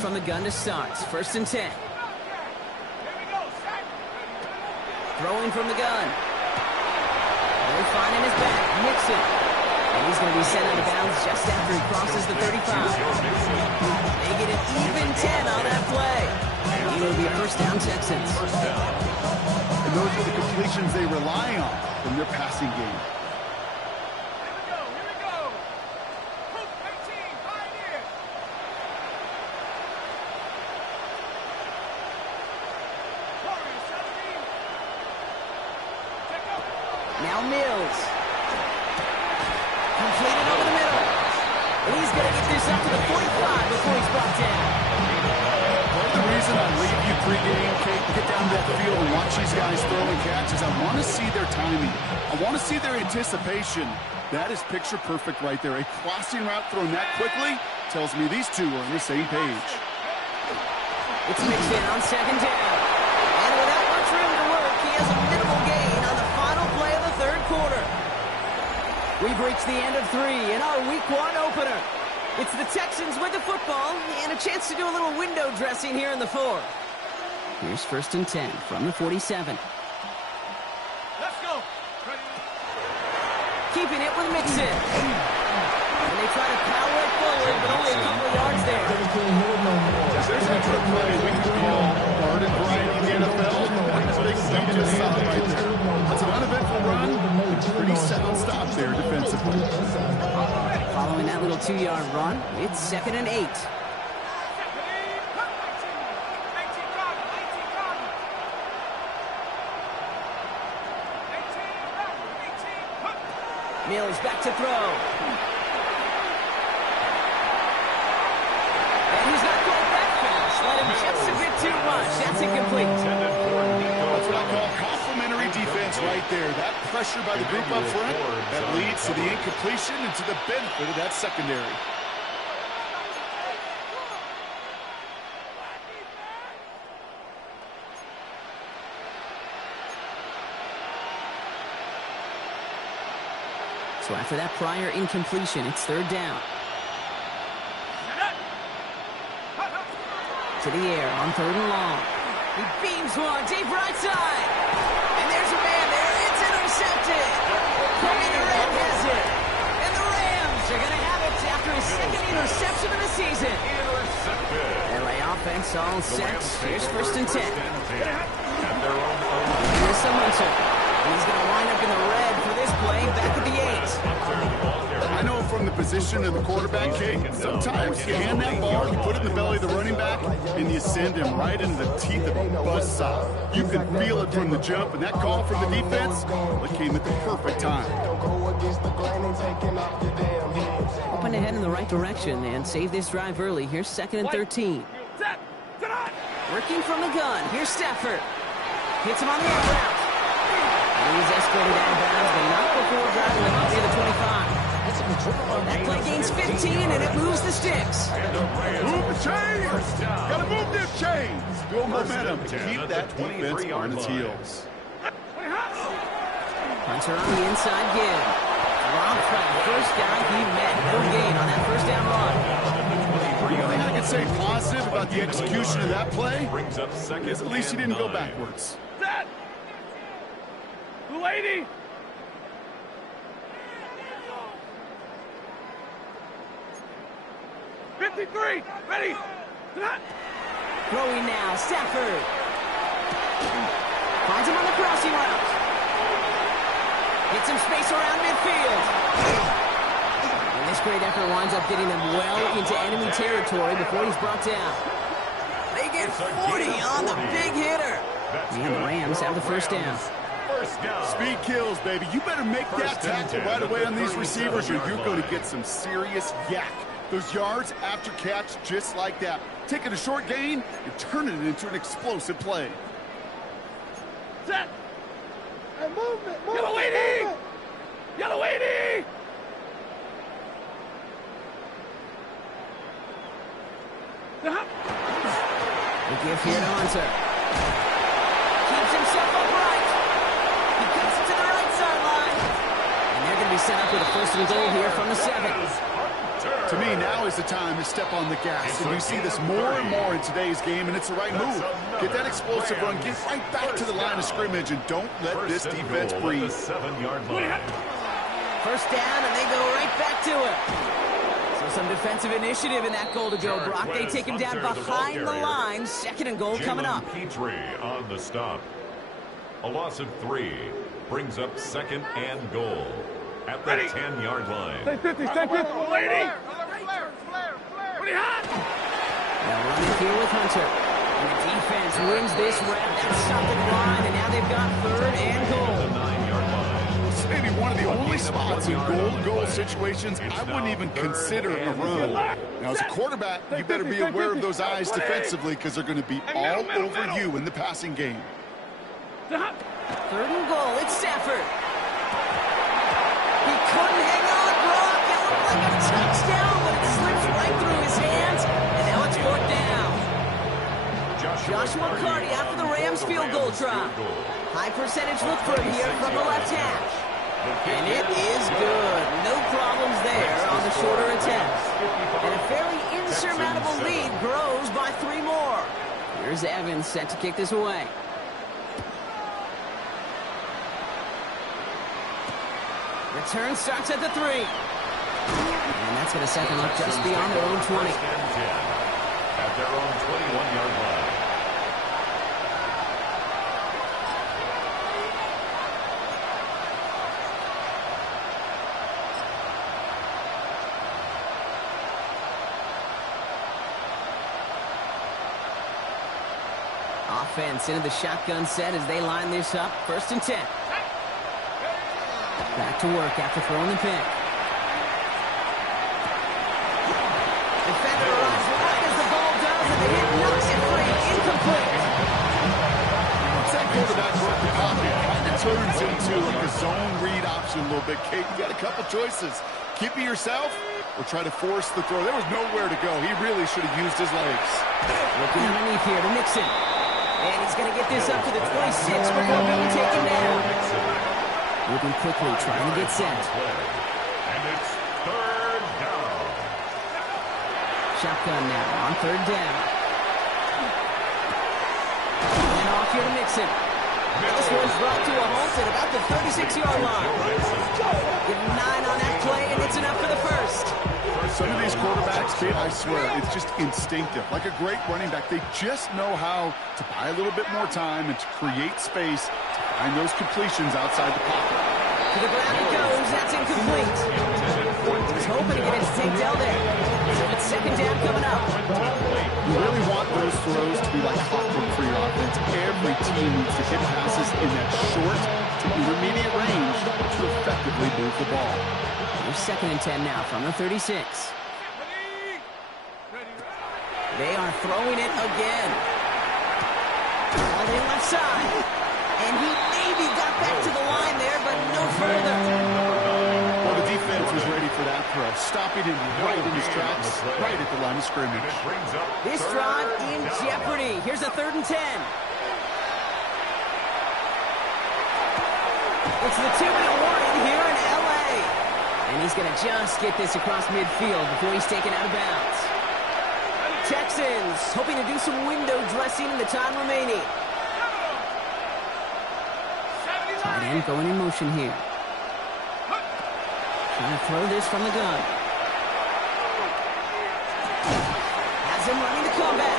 From the gun to start. 1st and 10. Throwing from the gun. They're finding his back. Mixon. And he's going to be sent out of bounds just after he crosses the 35. They get an even 10 on that play. And it'll be a first down, Texans. And those are the completions they rely on from their passing game. Now Mills. Completed over the middle. And he's going to get this up to the 45 before he's brought down. Part of the reason I leave you pregame, Kate, get down to that field and watch these guys throw and catch is I want to see their timing. I want to see their anticipation. That is picture perfect right there. A crossing route thrown that quickly tells me these two are on the same page. It's mixed in on 2nd down. And without much room to work, he has a minimal gain on the final play of the 3rd quarter. We've reached the end of 3 in our Week 1 opener. It's the Texans with the football and a chance to do a little window dressing here in the 4th. Here's 1st and 10 from the 47. Let's go. Keeping it with Mixon. And they try to power it forward, but only a couple of yards there. There's a trick play we can call garden variety in the NFL. That's what they just saw right there. That's an uneventful run. Pretty sound stop there defensively. Following that little 2-yard run, it's 2nd and 8. Mills back to throw. And he's not quite that fast. Let him just a bit too much. That's incomplete. That's what I call complimentary defense right there. That pressure by the group up front, that leads to the incompletion and to the benefit of that secondary. So after that prior incompletion, it's third down. To the air on third and long. He beams one deep right side. And there's a man there. It's intercepted. Commander Red has it. And the Rams are going to have it after his second interception of the season. LA offense all set. Here's first and 10. Here's some Hunter. And he's going to wind up in the red for this play back at the 8. I know from the position of the quarterback, Kate, sometimes you hand that ball, you put it in the belly of the running back, and you send him right into the teeth of a buzzsaw. You can feel it from the jump, and that call from the defense, it came at the perfect time. Hoping to head in the right direction and save this drive early. Here's second and 13. Working from the gun. Here's Stafford. Hits him on the out route. He's escorted out of bounds, but not before driving him up near the 25. That play gains 15, and it moves the sticks. Move the chains! Gotta move them chains! Build momentum to keep that defense on its heels. Hunter on the inside give. Rob Pratt, first guy he met. No gain on that first down run. The only thing I can say positive about the execution of that play is at least he didn't go backwards. Set! 280! '53! Ready! Throwing now, Stafford. Finds him on the crossing route. Gets some space around midfield. And this great effort winds up getting them well into enemy territory before he's brought down. They get 40 on the big hitter. And the Rams have the first down. Speed kills, baby. You better make that tackle right away on these receivers or you're going to get some serious yak. Those yards after catch just like that. Taking a short gain and turning it into an explosive play. Set! Hey, movement! Yellow 80! Yellow 80! The gift here to Hunter. Keeps himself upright. He gets it to the right sideline. And they're going to be set up with a first and goal here from the 7. To me, now is the time to step on the gas. And we see this more and more in today's game, and it's the right move. Get that explosive run, get right back to the line of scrimmage, and don't let this defense breathe. 7-yard line. First down, and they go right back to it. So some defensive initiative in that goal to go, Brock. They take him down behind the line. Second and goal coming up. Petrie on the stop. A loss of 3 brings up second and goal at the 10-yard line. Stay 50, stay 50, lady! Pretty hot! They'll run it here with Hunter. And the defense wins this rep. That's something line, and now they've got third and goal. The 9-yard line. This may be one of the only spots in goal-to-goal situations I wouldn't even consider a run. Now, as a quarterback, you better be aware of those eyes defensively because they're going to be all over you in the passing game. Third and goal, it's Stafford. He couldn't hang on, Brock. It looked like a touchdown, but it slips right through his hands, and now it's fourth down. Josh McCarty after the Rams field goal try. High percentage look for him here from the left hash. And it is good. No problems there on the shorter attempt. And a fairly insurmountable lead grows by 3 more. Here's Evans set to kick this away. Return starts at the 3. And that's going to set them up just beyond their own 20. At their own 21-yard line. Offense into the shotgun set as they line this up. First and 10. Back to work after throwing the pick. Defender arrives right as the ball does, and the hit knocks it free. Incomplete. Once that quarterback broke the pocket, it kind of turns into like a zone read option a little bit. Kate, you got a couple choices. Keep it yourself or try to force the throw. There was nowhere to go. He really should have used his legs. Looking underneath here to Mixon. And he's going to get this up to the 26 before being taken down. Moving quickly, trying to get set. And it's third down. Shotgun now on third down. And off here to Mixon. This one's brought to a halt at about the 36-yard line. Give him 9 on that play, and it's enough for the first. Some of these quarterbacks, I swear, it's just instinctive. Like a great running back, they just know how to buy a little bit more time and to create space to find those completions outside the pocket. To the ground it goes. That's incomplete. He's hoping to get his take down there. So it's second down coming up. You really want those throws to be like clockwork for your offense. Every team needs to hit passes in that short to intermediate range to effectively move the ball. Here's second and 10 now from the 36. They are throwing it again. All in left side. And he maybe got back to the line there, but no further. Well, the defense was ready for that throw, stopping him right in his tracks, right at the line of scrimmage. This drive in jeopardy. Here's a 3rd and 10. It's the 2-minute warning here in L.A. And he's going to just get this across midfield before he's taken out of bounds. Texans hoping to do some window dressing in the time remaining. Tight end going in motion here. Trying to throw this from the gun. Has him running the combat.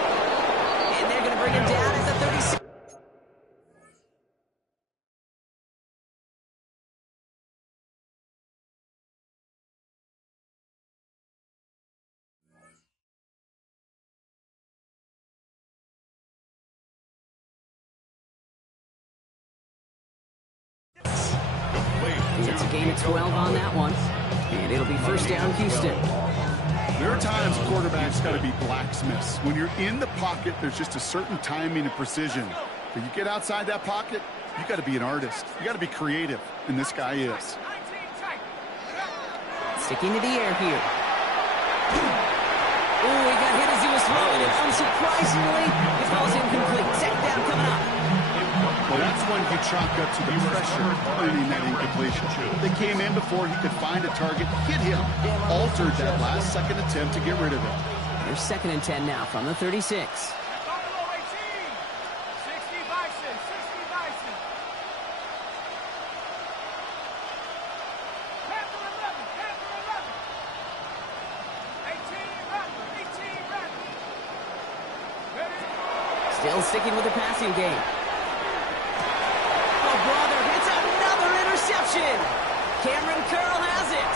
And they're going to bring him down as a 36. It's a gain of 12 on that one. And it'll be first down, Houston. There are times quarterbacks got to be blacksmiths. When you're in the pocket, there's just a certain timing and precision. But you get outside that pocket, you got to be an artist. You got to be creative, and this guy is. Sticking to the air here. Ooh, he got hit as he was throwing it. Unsurprisingly, it falls incomplete. Second down coming up. Well, that's when you chalk up to the pressure earning that incompletion. They came in before he could find a target, hit him, altered that last-second attempt to get rid of it. Here's second and 10 now from the 36. Still sticking with the passing game. Oh, brother, it's another interception. Cameron Curl has it.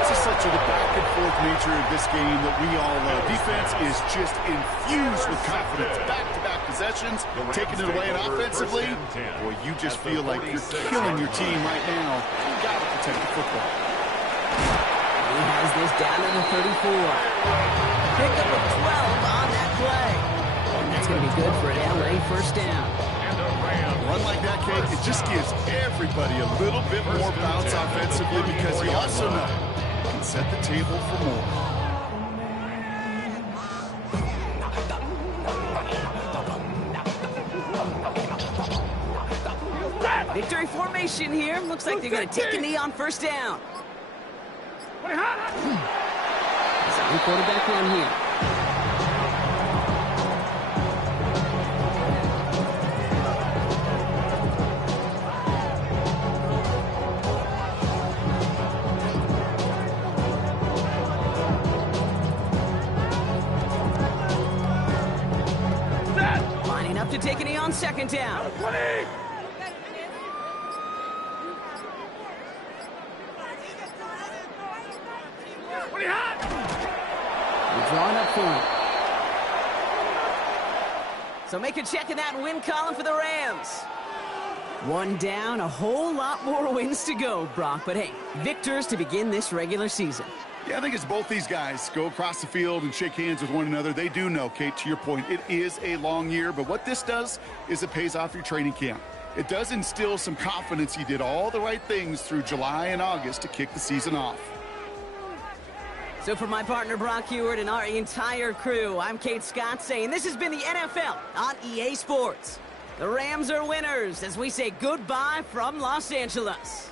This is such a back-and-forth nature of this game that we all love. Defense is just infused with confidence. Back-to-back possessions, taking it away, and offensively, boy, you just feel like you're killing your team right now. You got to protect the football. He has this down to the 34. Pick up a 12 on that play. And that's going to be good for an L.A. first down. Run like that, Kate, it just gives everybody a little bit more bounce offensively because you also know you can set the table for more. Victory formation here. Looks like they're going to take a knee on first down. Second quarterback run here. Lining up to take a knee on second down. Drawing up for him. So make a check in that win column for the Rams. One down, a whole lot more wins to go, Brock. But hey, victors to begin this regular season. Yeah, I think it's both these guys go across the field and shake hands with one another. They do know, Kate, to your point, it is a long year. But what this does is it pays off your training camp. It does instill some confidence. You did all the right things through July and August to kick the season off. So for my partner Brock Heward and our entire crew, I'm Kate Scott saying this has been the NFL on EA Sports. The Rams are winners as we say goodbye from Los Angeles.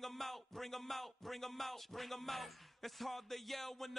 bring 'em out, bring 'em out, bring 'em out, bring 'em out. It's hard to yell when the